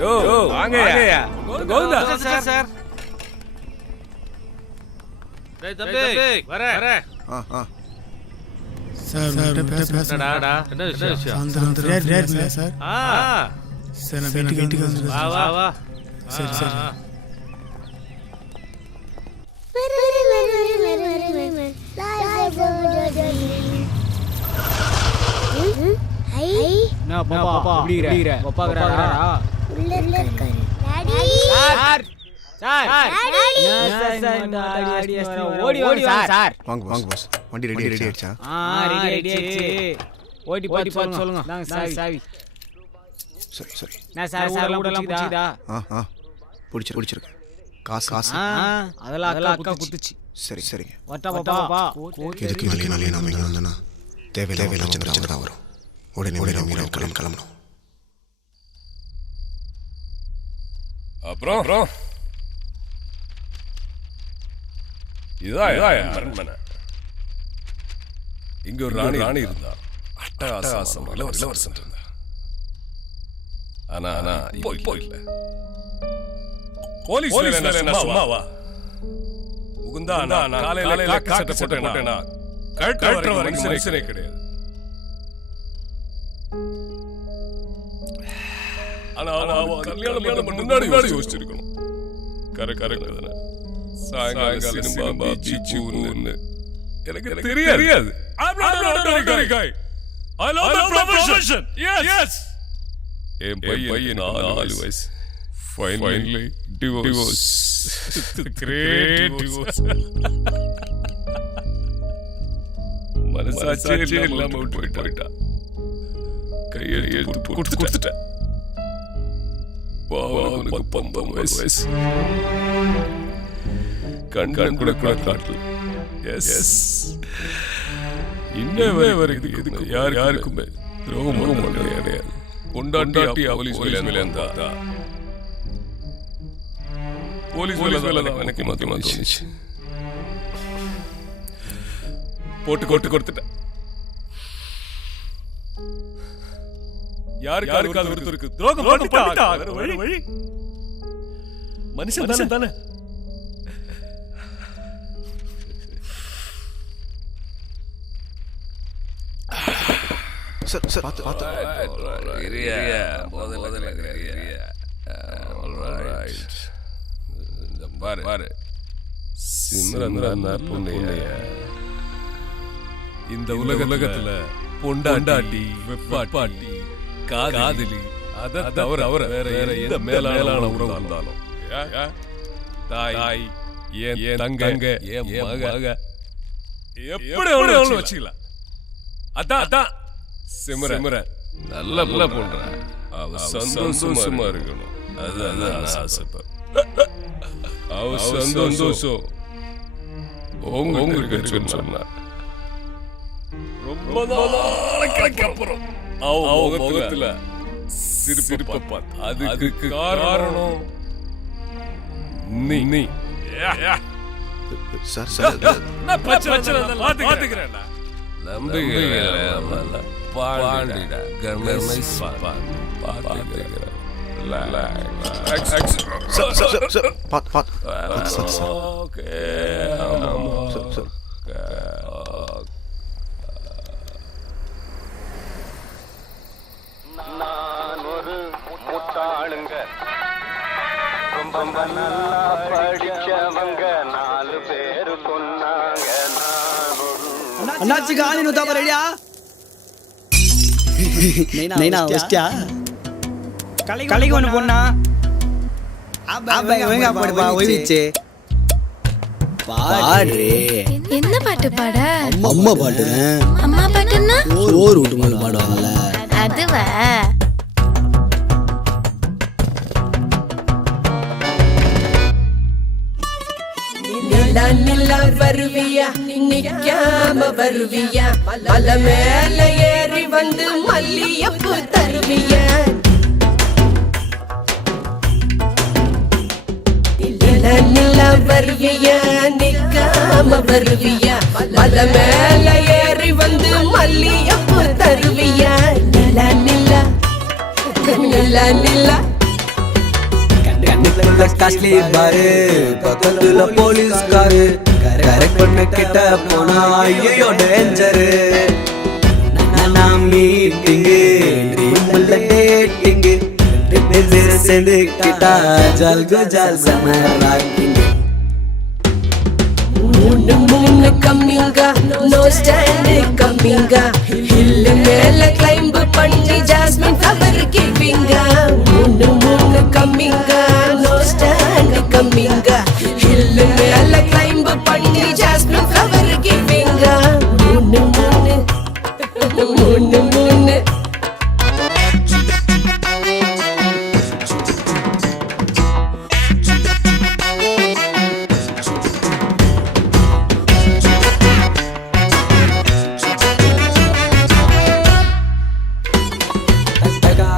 யோ வாங்கயா. கோவிந்தா சார். டேய் தம்பி வரேன். சார் என்னடா என்ன விஷயம்? அந்த ரேட் இல்லை சார். சார் நான் வீட்டுக்கு வந்து வா. சரி. நான் பாப்பா அப்படிங்கற பாப்பா கறடா உள்ள இருக்காரு. சார் ஓடி சார். வாங்க பாஸ். வண்டி ரெடி ஆயிடுச்சா? ரெடி ஆயிடுச்சு. ஓடி பார்த்து சொல்லுங்க. நாங்க சாவி. சரி. நான் சார் ஊடலாம் புடிச்சதா? பிடிச்சிருக்கு. காசு அதெல்லாம் அக்கா குடுத்துச்சு. சரிங்க. வட்டா பாப்பா. இதுக்கு மேலே நாம இங்க வந்தனா தேவையில்லை பிரச்சனை தான் வரும். உடனே நம்ம கிளம்பணும். அப்புறம் இதான் அரண்மனை. இங்க ஒரு ராணி இருந்தா. அட்டகாசம் இளவரசன் இருந்தா. ஆனா இப்போ இல்ல. போலீஸ் வேலை சும்மாவா? முகுந்தா நான் காலையில காக்க சட்டை போட்டேனா கரெக்டா மனுஷனே கிடையாது. ஆனா கல்யாணம் முன்னாடி யோசிச்சிருக்கணும். கரெக்ட் தானே? சாயங்காலம் சினிமா பீச்சுன்னு எனக்கு தெரியாது. I'm not an ordinary guy. I love the profession. Yes. என் பையன் 4 வயசு. Finally divorce. Great divorce. மனசாட்சியே இல்லாம விட்டு போயிட்டா. கையெழுத்து கொடுத்துட்டேன். பாவம் 19 வயசு. கண் கூட காட்டல. எஸ் இன்னவே வரைக்கும் இதுக்கு யாருக்குமே துரோகம் கிடையாது. கொண்டாட்டி போலீஸ் வேலை இருந்தா போலீஸ் வேலை தான் எனக்கு மாத்தி தோணுச்சு. போட்டு கொடுத்துட்டேன். யாருக்காவது ஒருத்தருக்கு துரோகம் பண்ணிட்டா வேற வழி. மனுஷன் தானே. சார் சார் பார்த்து பார்த்து. பாரு சிம்ரன் இந்த உலகத்துல பொண்டாட்டி வெப்பாட்டி காதலி அத தவிர வேற எந்த மேலான உறவு இருந்தாலும் தாய் என் தங்க என் மக எப்படி வச்சுக்கலாம். அதான் சிம்ரன் நல்ல பொண்ணுற அவ சந்தோஷமா இருக்கணும். அதான் ஆசைப்ப அவ சந்தோஷம் உங்களுக்கு இருக்குன்னு சொன்னா ரொம்ப நாளைக்கு அப்புறம் அவ முகத்துல சிரிப்ப பார்த்து அதுக்கு காரணம் நீ சார் சார் பாத்துக்கிறேன். நம்பிக்கை பாண்டிடா கணேஷ் பாத்துக்கிறேன். நான் ஒரு முட்டாளுங்க, ரொம்ப நல்லா படிச்சவங்க, 4 பேரு சொன்னாங்க. அண்ணாச்சி காணி நூத்தாப்ப ரெடியா? நைனா வச்சியா? கலைக்கு ஒன்று பொண்ணா ஒழுங்கா பாடுப்பா. ஒழிச்சு பாடு. என்ன பாட்டு பாட? அம்மா பாட்டு. அம்மா பாட்டுன்னா சோறு விட்டு மேல பாடுவாங்கல்ல அதுவா? நிலா வருவியா, நிக்காம வருவியா, மலை மேல ஏறி வந்து மல்லியப்பு தருவியா. நிலா வருவியா, நிக்காம வருவியா, மலை மேல ஏறி வந்து மல்லியப்பு தருவியா. நிலா நிலா நிலா நிலா கண்ணுக்குள்ள காஸ்ட்லி பாரு, பக்கத்துல போலீஸ்காரு, கரெக்ட் பண்ண கிட்ட போனா ஐயோ டேஞ்சரு. நான் மீட்டிங்கு ட்ரீம்ல டேட்டிங்கு, சேர்ந்து கிட்டா ஜல்கு ஜல் சமராக்கிங்க. மூணு கம்மிங்க, நோ ஸ்டாண்ட் கம்மிங்க, ஹில் மேல கிளைம்ப் பண்ணி ஜாஸ்மின் ஃப்ளவர் கிவிங்க. மூணு கம்மிங்க, நோ ஸ்டாண்ட் கம்மிங்க, ஹில் மேல கிளைம்ப் பண்ணி ஜாஸ்மின் ஃப்ளவர் கிவிங்க. மூணு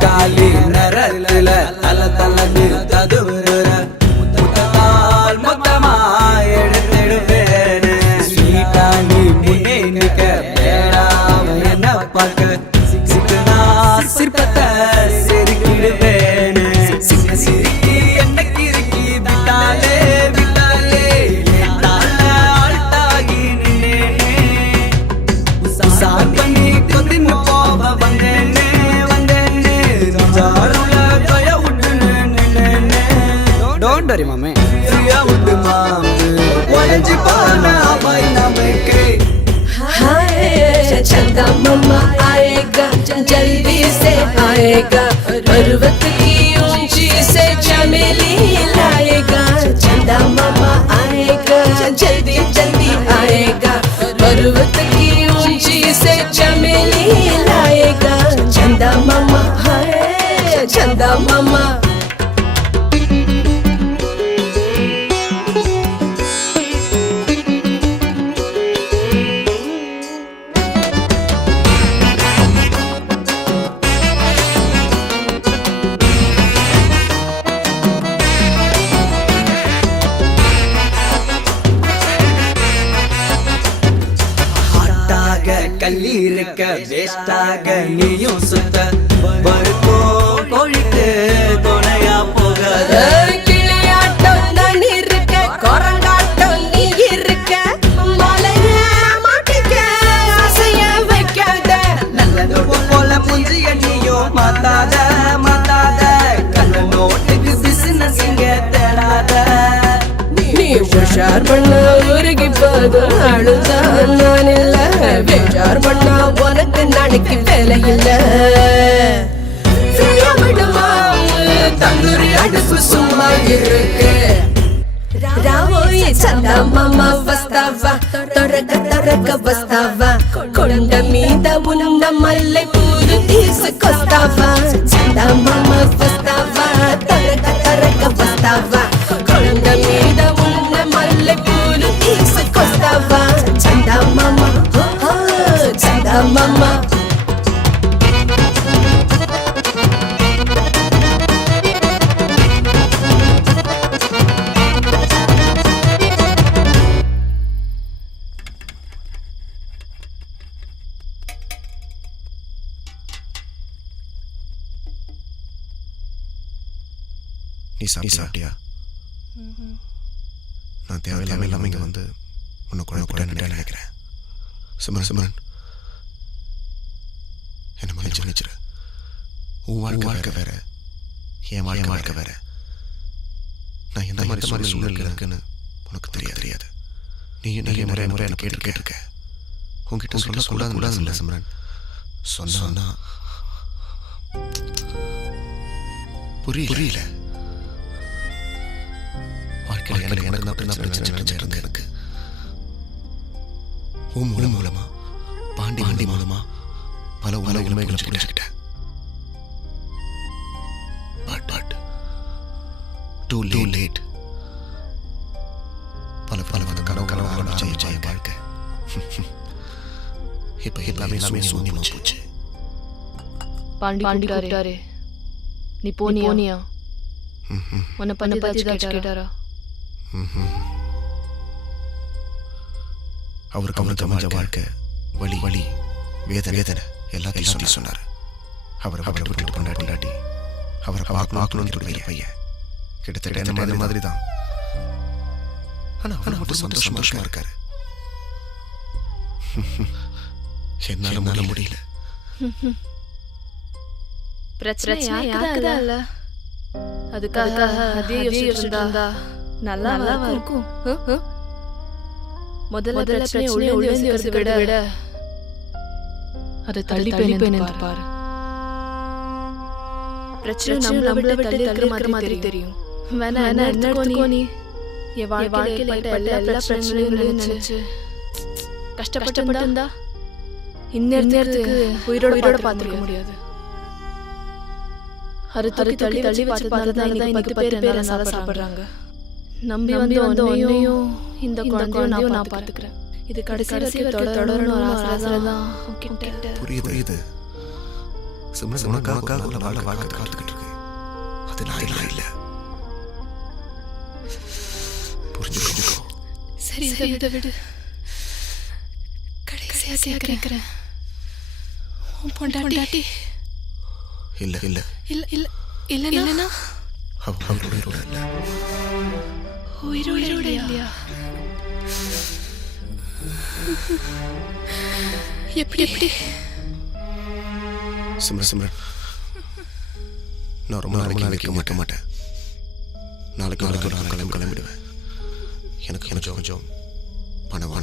காலி நரல தல தலன்னு ததுவுற முத்தால் மொத்தமா எடுத்துடுவேன். ஸ்வீட்டா நீ முன்னே நிக்க வேடாம என்ன பார்க்க, சிக்கனா சிற்பத்தை செருக்கிடுவேன். சிரிக்கி என்ன கிறுக்கி விட்டாலே விட்டாலே ஆள்டாகி நின்னேனே. சார் பண்ணி கொதின்னு போவ வந்தேனே Don't worry, mama. Priya would mom. Orange pana bhai namke. हाय चंदा मम्मा आएगा, जल्दी से आएगा, पर्वत की ऊंची से चमेली लाएगा. चंदा मम्मा आएगा, जल्दी जल्दी आएगा, पर्वत की ऊंची से चमेली लाएगा. चंदा मम्मा हाय चंदा मम्मा. கள்ளி இருக்க வேஸ்டாக நீயும் சுத்த வருக்கோ கோழிக்கு துணையா போகாத கிளியாட்டம் நான் இருக்க குரங்காட்டம் நீ இருக்க மலைய மாட்டிக்க அசைய வைக்காத நல்லது போல புஞ்சிய நீயும் மாத்தாத மாத்தாத கண்ண நோட்டுக்கு பிசினஸ் இங்க தேடாத நீ உஷார் பண்ண உருகி போதும் அழுதான் நான் இல்ல வேஷார் பண்ண உனக்கு நாளைக்கு வேலை இல்ல செய்ய விடுமா தந்தூரி அடுப்பு சும்மா இருக்கு ராவோயே சந்தா மாமா வஸ்தாவா தொடக்க வஸ்தாவா கொண்ட மீத உன்ன மல்லை பூரு తీసుకొస్తావా சந்தா மாமா வஸ்தாவா தொடக்க வஸ்தாவா கொண்ட மீத உன்ன மல்லை பூரு తీసుకొస్తావా சந்தா மாமா சந்தா மாமா நீ சாப்பிட்டியா? நான் தேவையில்லாம இல்லாமல் இங்கே வந்து உன்னை குழப்பிட்டேன்னு நினைக்கிறேன். சிமரன் என்ன மன்னிச்சிரு. உன் வாழ்க்கை வேற, என் வாழ்க்கை வேற. நான் எந்த மாதிரி சூழ்நிலை இருக்குன்னு உனக்கு தெரியாது. நீ நிறைய முறை என்ன கேட்டிருக்க. உங்ககிட்ட சொல்லக்கூடாது சிமரன். சொன்னா புரியல. வாழ்க்கையில் எனக்கு தான் பிரச்சனை இருக்கு. உன் மூலமா பாண்டி மூலமா பல உண்மைகளை புரிஞ்சுக்கிட்டேன். But too late. பல கனவு ஆரம்பிச்ச என் வாழ்க்கை இப்ப எல்லாமே சூன்யமா போச்சு. பாண்டி கூப்பிட்டாரு. நீ போனியா? உன்னை பத்தி கேட்டாரா? அவருக்கு அமைஞ்ச வாழ்க்கை வலி வேதனை எல்லாத்தையும் சொன்னார். அவரை விட்டு கொண்டாட்டி அவரை பார்க்கணும்னு பையன் கிட்டத்தட்ட என்ன மாதிரி தான். ஆனா அவர் மட்டும் சந்தோஷமா இருக்காரு. என்னால முடியல. பிரச்சனை யாருக்குதான் இல்ல. அதுக்காக அதே யோசிச்சுட்டு இருந்தா நல்லா இருக்கும். முதல்ல பிரச்சனை ஒளிந்து யோசிக்கிறத விட அதை தள்ளி போய் பாரு. பிரச்சனை நம்மள விட்டு தள்ளி மாதிரி தெரியும். வேணா என்ன எடுத்துக்கோ. நீ என் வாழ்க்கையில எல்லா பிரச்சனைகளையும் நினைச்சு கஷ்டப்பட்டு இருந்தா இந்நேரத்துக்கு உயிரோட பார்த்துக்க முடியாது. தள்ளி வச்சு பார்த்ததுதான் இன்னைக்கு 10 பேர் நல்லா சாப்பிடுறாங்க. நம்பி வந்து ஒன்னையும் இந்த குழந்தையும் நான் பார்த்துக்கிறேன். இது கடைசி தொடரணும் ஆசைதான். புரியுது. உனக்காக வாழ்க்கை காத்துக்கிட்டு இருக்கு. அது நான் இல்ல. புரிஞ்சுக்கோ. சரி இதை விடு. கடைசியா கேட்கிறேன். உன் பொண்டாட்டி இல்லைன்னா உயிரோட இல்லையா? எப்படி? சிம்ரன் நான் ரொம்ப நாளைக்கு வைக்க மாட்டேன். நாளைக்கு ஒரு கிளம்பிடுவேன். எனக்கு கொஞ்சம் பணம்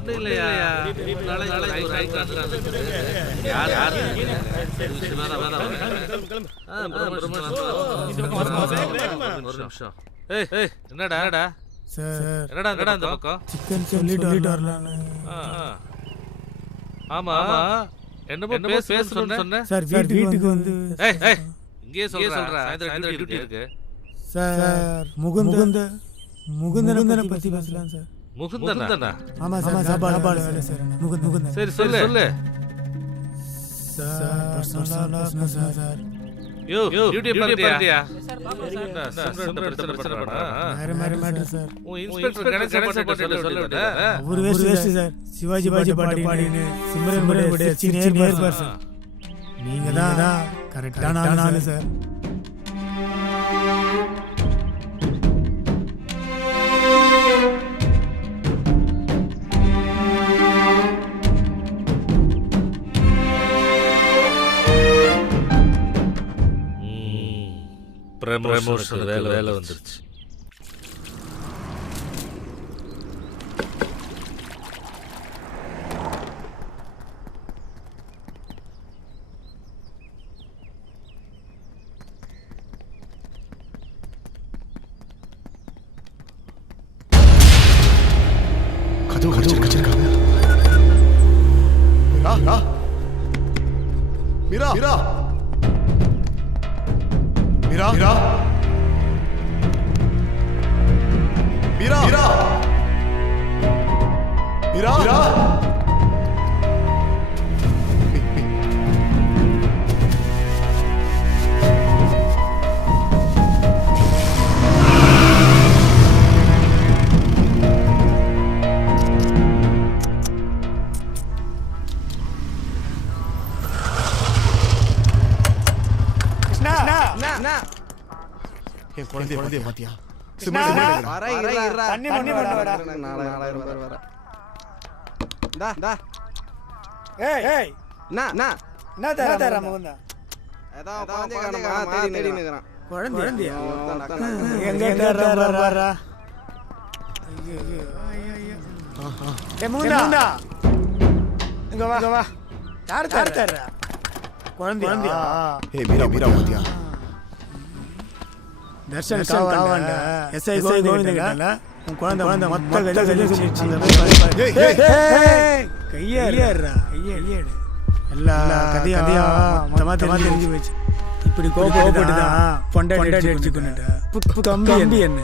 ஒண்ணு இல்லையா நாளைக்கு ஒரு ஐடி கார்டு யார் ஒரு நிமிஷம் ஏய் என்னடா சார் என்னடா இந்த பக்கம் சிக்கன் சொல்லிட்டு வரலான்னு ஆமா என்னமோ பேசணும்னு சொன்னேன் சார் வீட்டுக்கு வந்து ஏய் இங்கேயே சொல்றேன் சாயந்தரம் டியூட்டி இருக்கு சார் முகுந்தனை பத்தி பேசலாம் சார். முகுந்தனா? ஆமா சார் சாப்பாடு வேலை சார் முகுந்தன். சரி சொல்லு சார் பர்சனலா சார் யோ டியூட்டி பண்ணியா வேற matter sir. Inspector Ganesa Patel சொல்லுடா ஒரு வேஸ்ட் சார். சிவாஜி பாட்டு பாடினு சிம்ரன் பட்டேல் சீனியர் பர்சன். நீங்க தான் கரெக்டான ஆளு சார். ப்ரமோஷன் வேலை வந்துருச்சு. கதவு கடிச்சிருக்காங்க. மீரா மீரா மீரா மீரா மீரா மீரா மீரா மீரா என் குழந்தைய பாத்தியா? தர்ஷன் காவாண்ட எஸ்ஐ கோவிந்த கிட்டல உன் குழந்தை மொத்த கையேறா எல்லா கதையும் மொத்தமா தெரிஞ்சு போச்சு. இப்படி கோபப்பட்டு தான் பொண்டாட்டி அடிச்சுக்கிட்ட கம்பி என்ன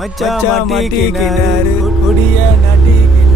மச்சான் மாட்டிக்கினாரு கொடிய நாட்டிக்கினாரு.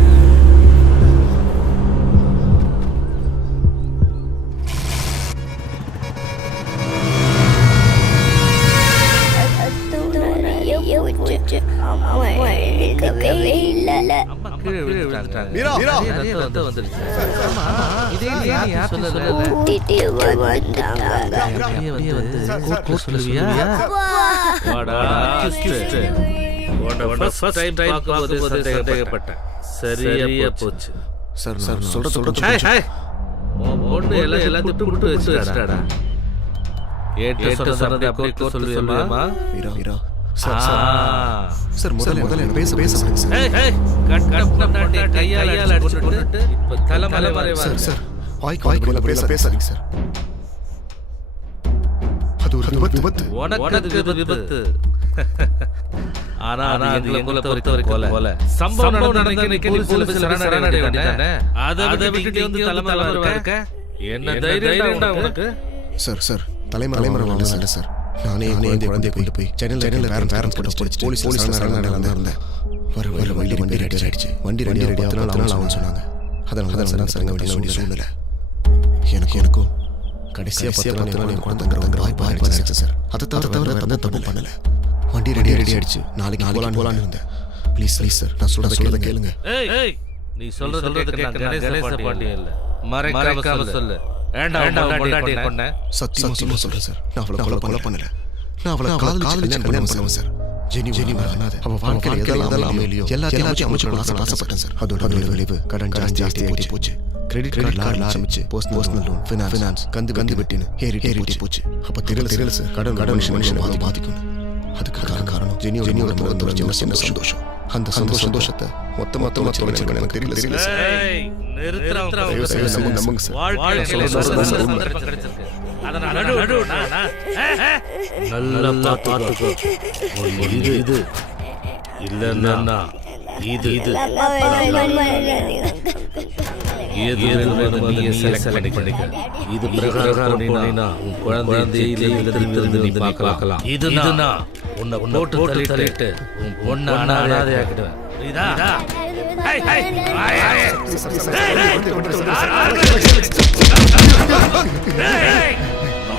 சரியா போச்சு. பொண்ணு எல்லாத்தையும் விட்டு வச்சுடாடா. சொன்னதை அப்படியே சொல்லுவியம்மா? சார் முதல்ல என்ன பேச கையால அடிச்சு போட்டு இப்ப தலைமலை சார் வாய்க்கு பேசாதீங்க சார். அது ஒரு விபத்து. உனக்கு விபத்து. ஆனா அது எங்களை பொறுத்தவரைக்கும் கொலை. சம்பவம் நடந்த போலீஸ்ல சரணடைய வேண்டியதானே? அதை விட்டு வந்து தலைமலை இருக்க என்ன தைரியம்டா உனக்கு? சார் தலைமறை வேண்டாம் சார். நானே குழந்தைய கொண்டு போய் சென்னையில் பேரண்ட்ஸ் கூட போலீஸ் இருந்தேன். வர வண்டி ரெடி ஆயிடுச்சு. வண்டி ரெடி ஆகும் சொன்னாங்க. அதனால தான் சரங்க வேண்டிய சூழ்நிலை. எனக்கும் கடைசியாக 10 நாள் என் குழந்தைங்கிற வாய்ப்பு சார். அதை தவிர வேறு தப்பு பண்ணல. வண்டி ரெடி ஆயிடுச்சு. நாளைக்கு போலான்னு இருந்தேன். ப்ளீஸ் சார் நான் சொல்றதை கேளுங்க. நீ சொல்றது கணேச பாண்டியன் இல்ல. மறைக்காம சொல்லு. சத்தியமா சொல்றேன் சார். நான் அவளை கொலை பண்ணல. நான் அவளை காதலிச்சு கல்யாணம் பண்ணுவேன் சார். ஜெனி அவ வாழ்க்கையில எதெல்லாம் அமையலையோ எல்லாத்தையும் அமைச்சு ஆசைப்பட்டேன் சார். அதோட விளைவு கடன் ஜாஸ்தி போச்சு. கிரெடிட் கார்டு ஆரம்பிச்சு பர்சனல் லோன் ஃபினான்ஸ் கந்து வெட்டின்னு ஏறிட்டே போச்சு. அப்ப தெரியல சார் கடன் மனுஷன் பாதிக்கும். அதுக்கு காரணம் ஜெனியோட சின்ன சந்தோஷம். அந்த சந்தோஷத்தை மொத்தமா எனக்கு தெரியல சார். ஏய், நிறுத்துறா உன் தயவு செய்து நம்புங்க சார். வாழ்க்கையில சந்தர்ப்பம் கிடைச்சிருக்கு. அதை நான் நடுவுனா நல்லா பார்த்துக்கோ. இது இல்லன்னா இது நீ செலக்ட் பண்ணிக்க. இது பிரகாரம் போனீனா உன் குழந்தையை இதிலிருந்து நீ பார்க்கலாம். இதுனா உன்னை போட்டு தள்ளிட்டு உன் பொண்ணை அனாதையாக்கிடுவேன். புரியுதா?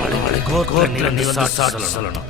நாளை கோர்ட்ல நீ வந்து சாட்டல சொல்லணும்.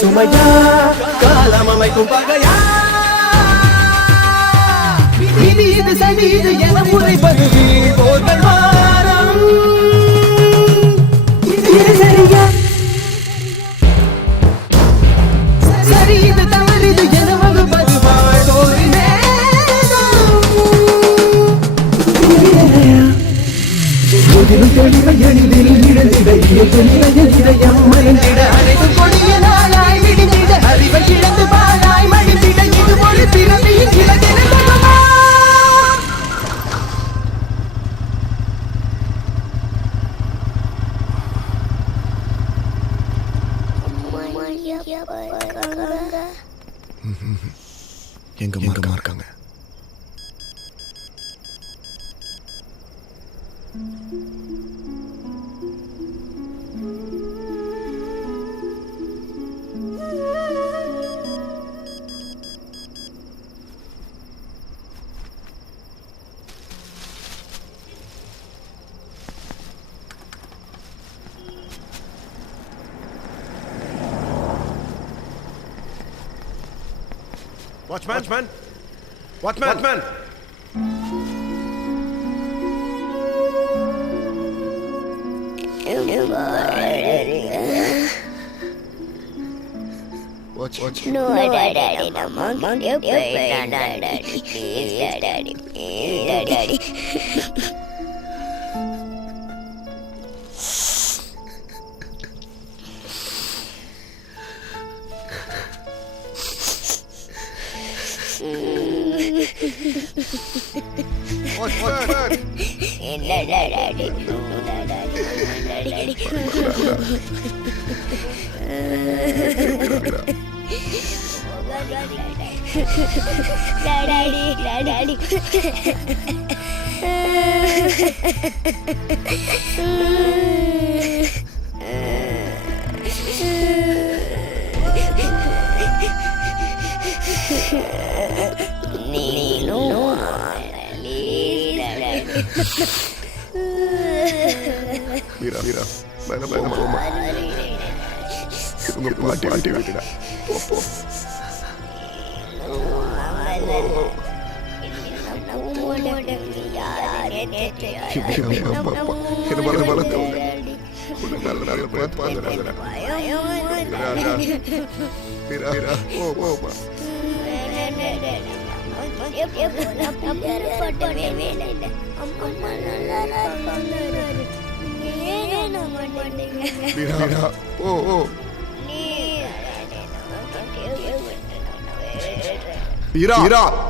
சுமையா காலம் அமைக்கும் பகையா இது சரி இது என முறைப்பது போர்கள் வாரம் இது சரியா சரி இது தவறு இது என வகுப்பது வாழ்வோரி நேரம் தெளிவை எளிதில் இழந்திட இதயம் மறைந்திட அனைத்து கொடிய நாளாய் விடுந்திட அறிவை இழந்து பாழாய் மடிந்திட இது ஒரு திறமையின் இலக்கிரமா எங்க இருக்காங்க. Watchman! Watch. No, Daddy, no, Mom, you play, Daddy, please, Daddy, please, Daddy. Daddy. உங்க பாட்டி வீட்டுடா.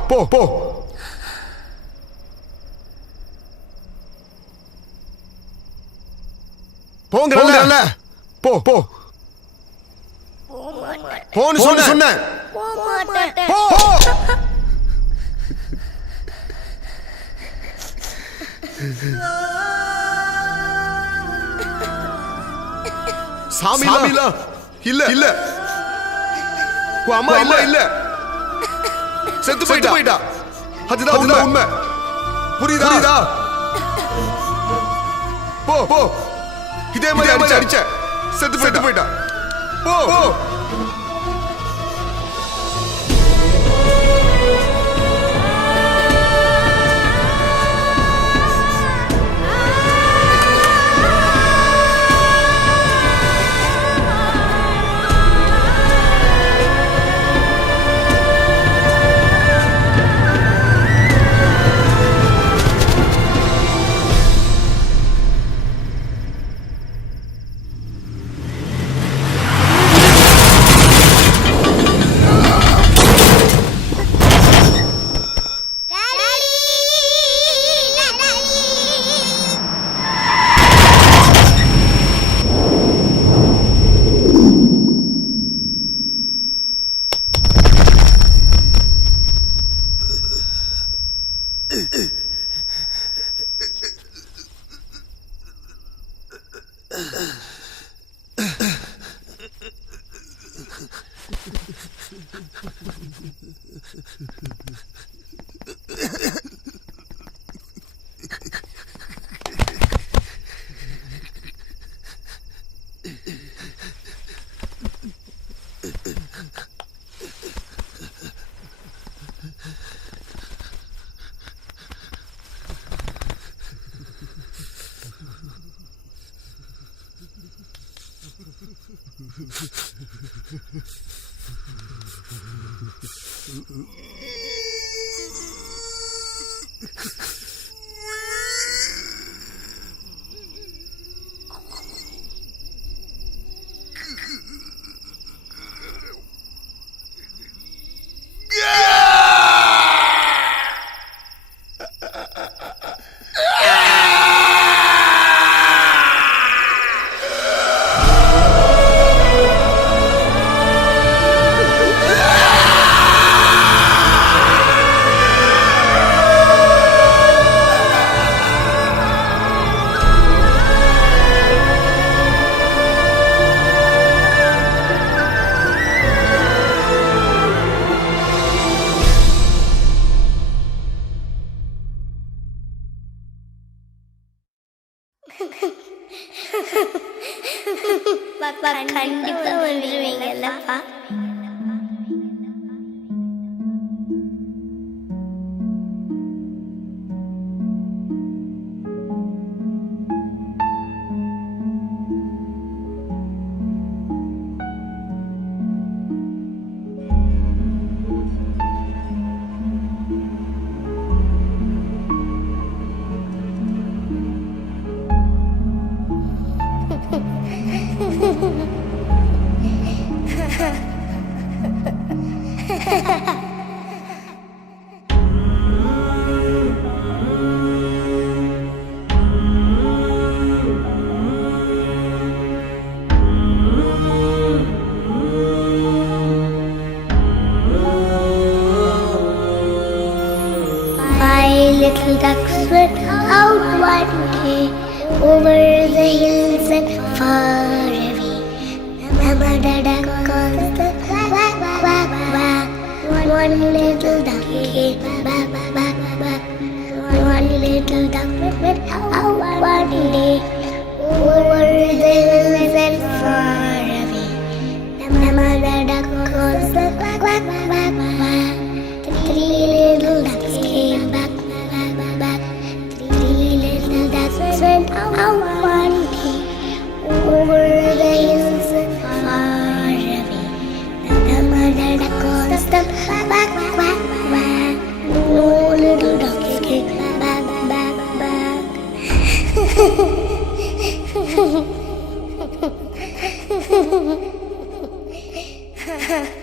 போ போ. போங்கறல்ல. போ போ. போன்னு சொன்ன. போ. சாமிலா இல்ல அம்மா இல்ல செத்து போயிட்டா. அதுதான் உண்மை. புரியுதா? போ போ. இதே மாதிரி அடிச்ச செத்து போயிட்டா. போ போ. கண்டிப்பா வந்துருவீங்கல்லப்பா. Little ducks went out one day over the hills and far away. Mama duck called the quack, quack, quack. One little duck came back, back, back. One little duck went out one day over the hills and far away. The mother duck calls the quack, quack, quack, quack. Three little ducks came back, back, back. Three little ducks went out one day over the hills and far away. The mother duck calls the quack, quack, quack, quack. No little ducks came back, back, back. Ha ha.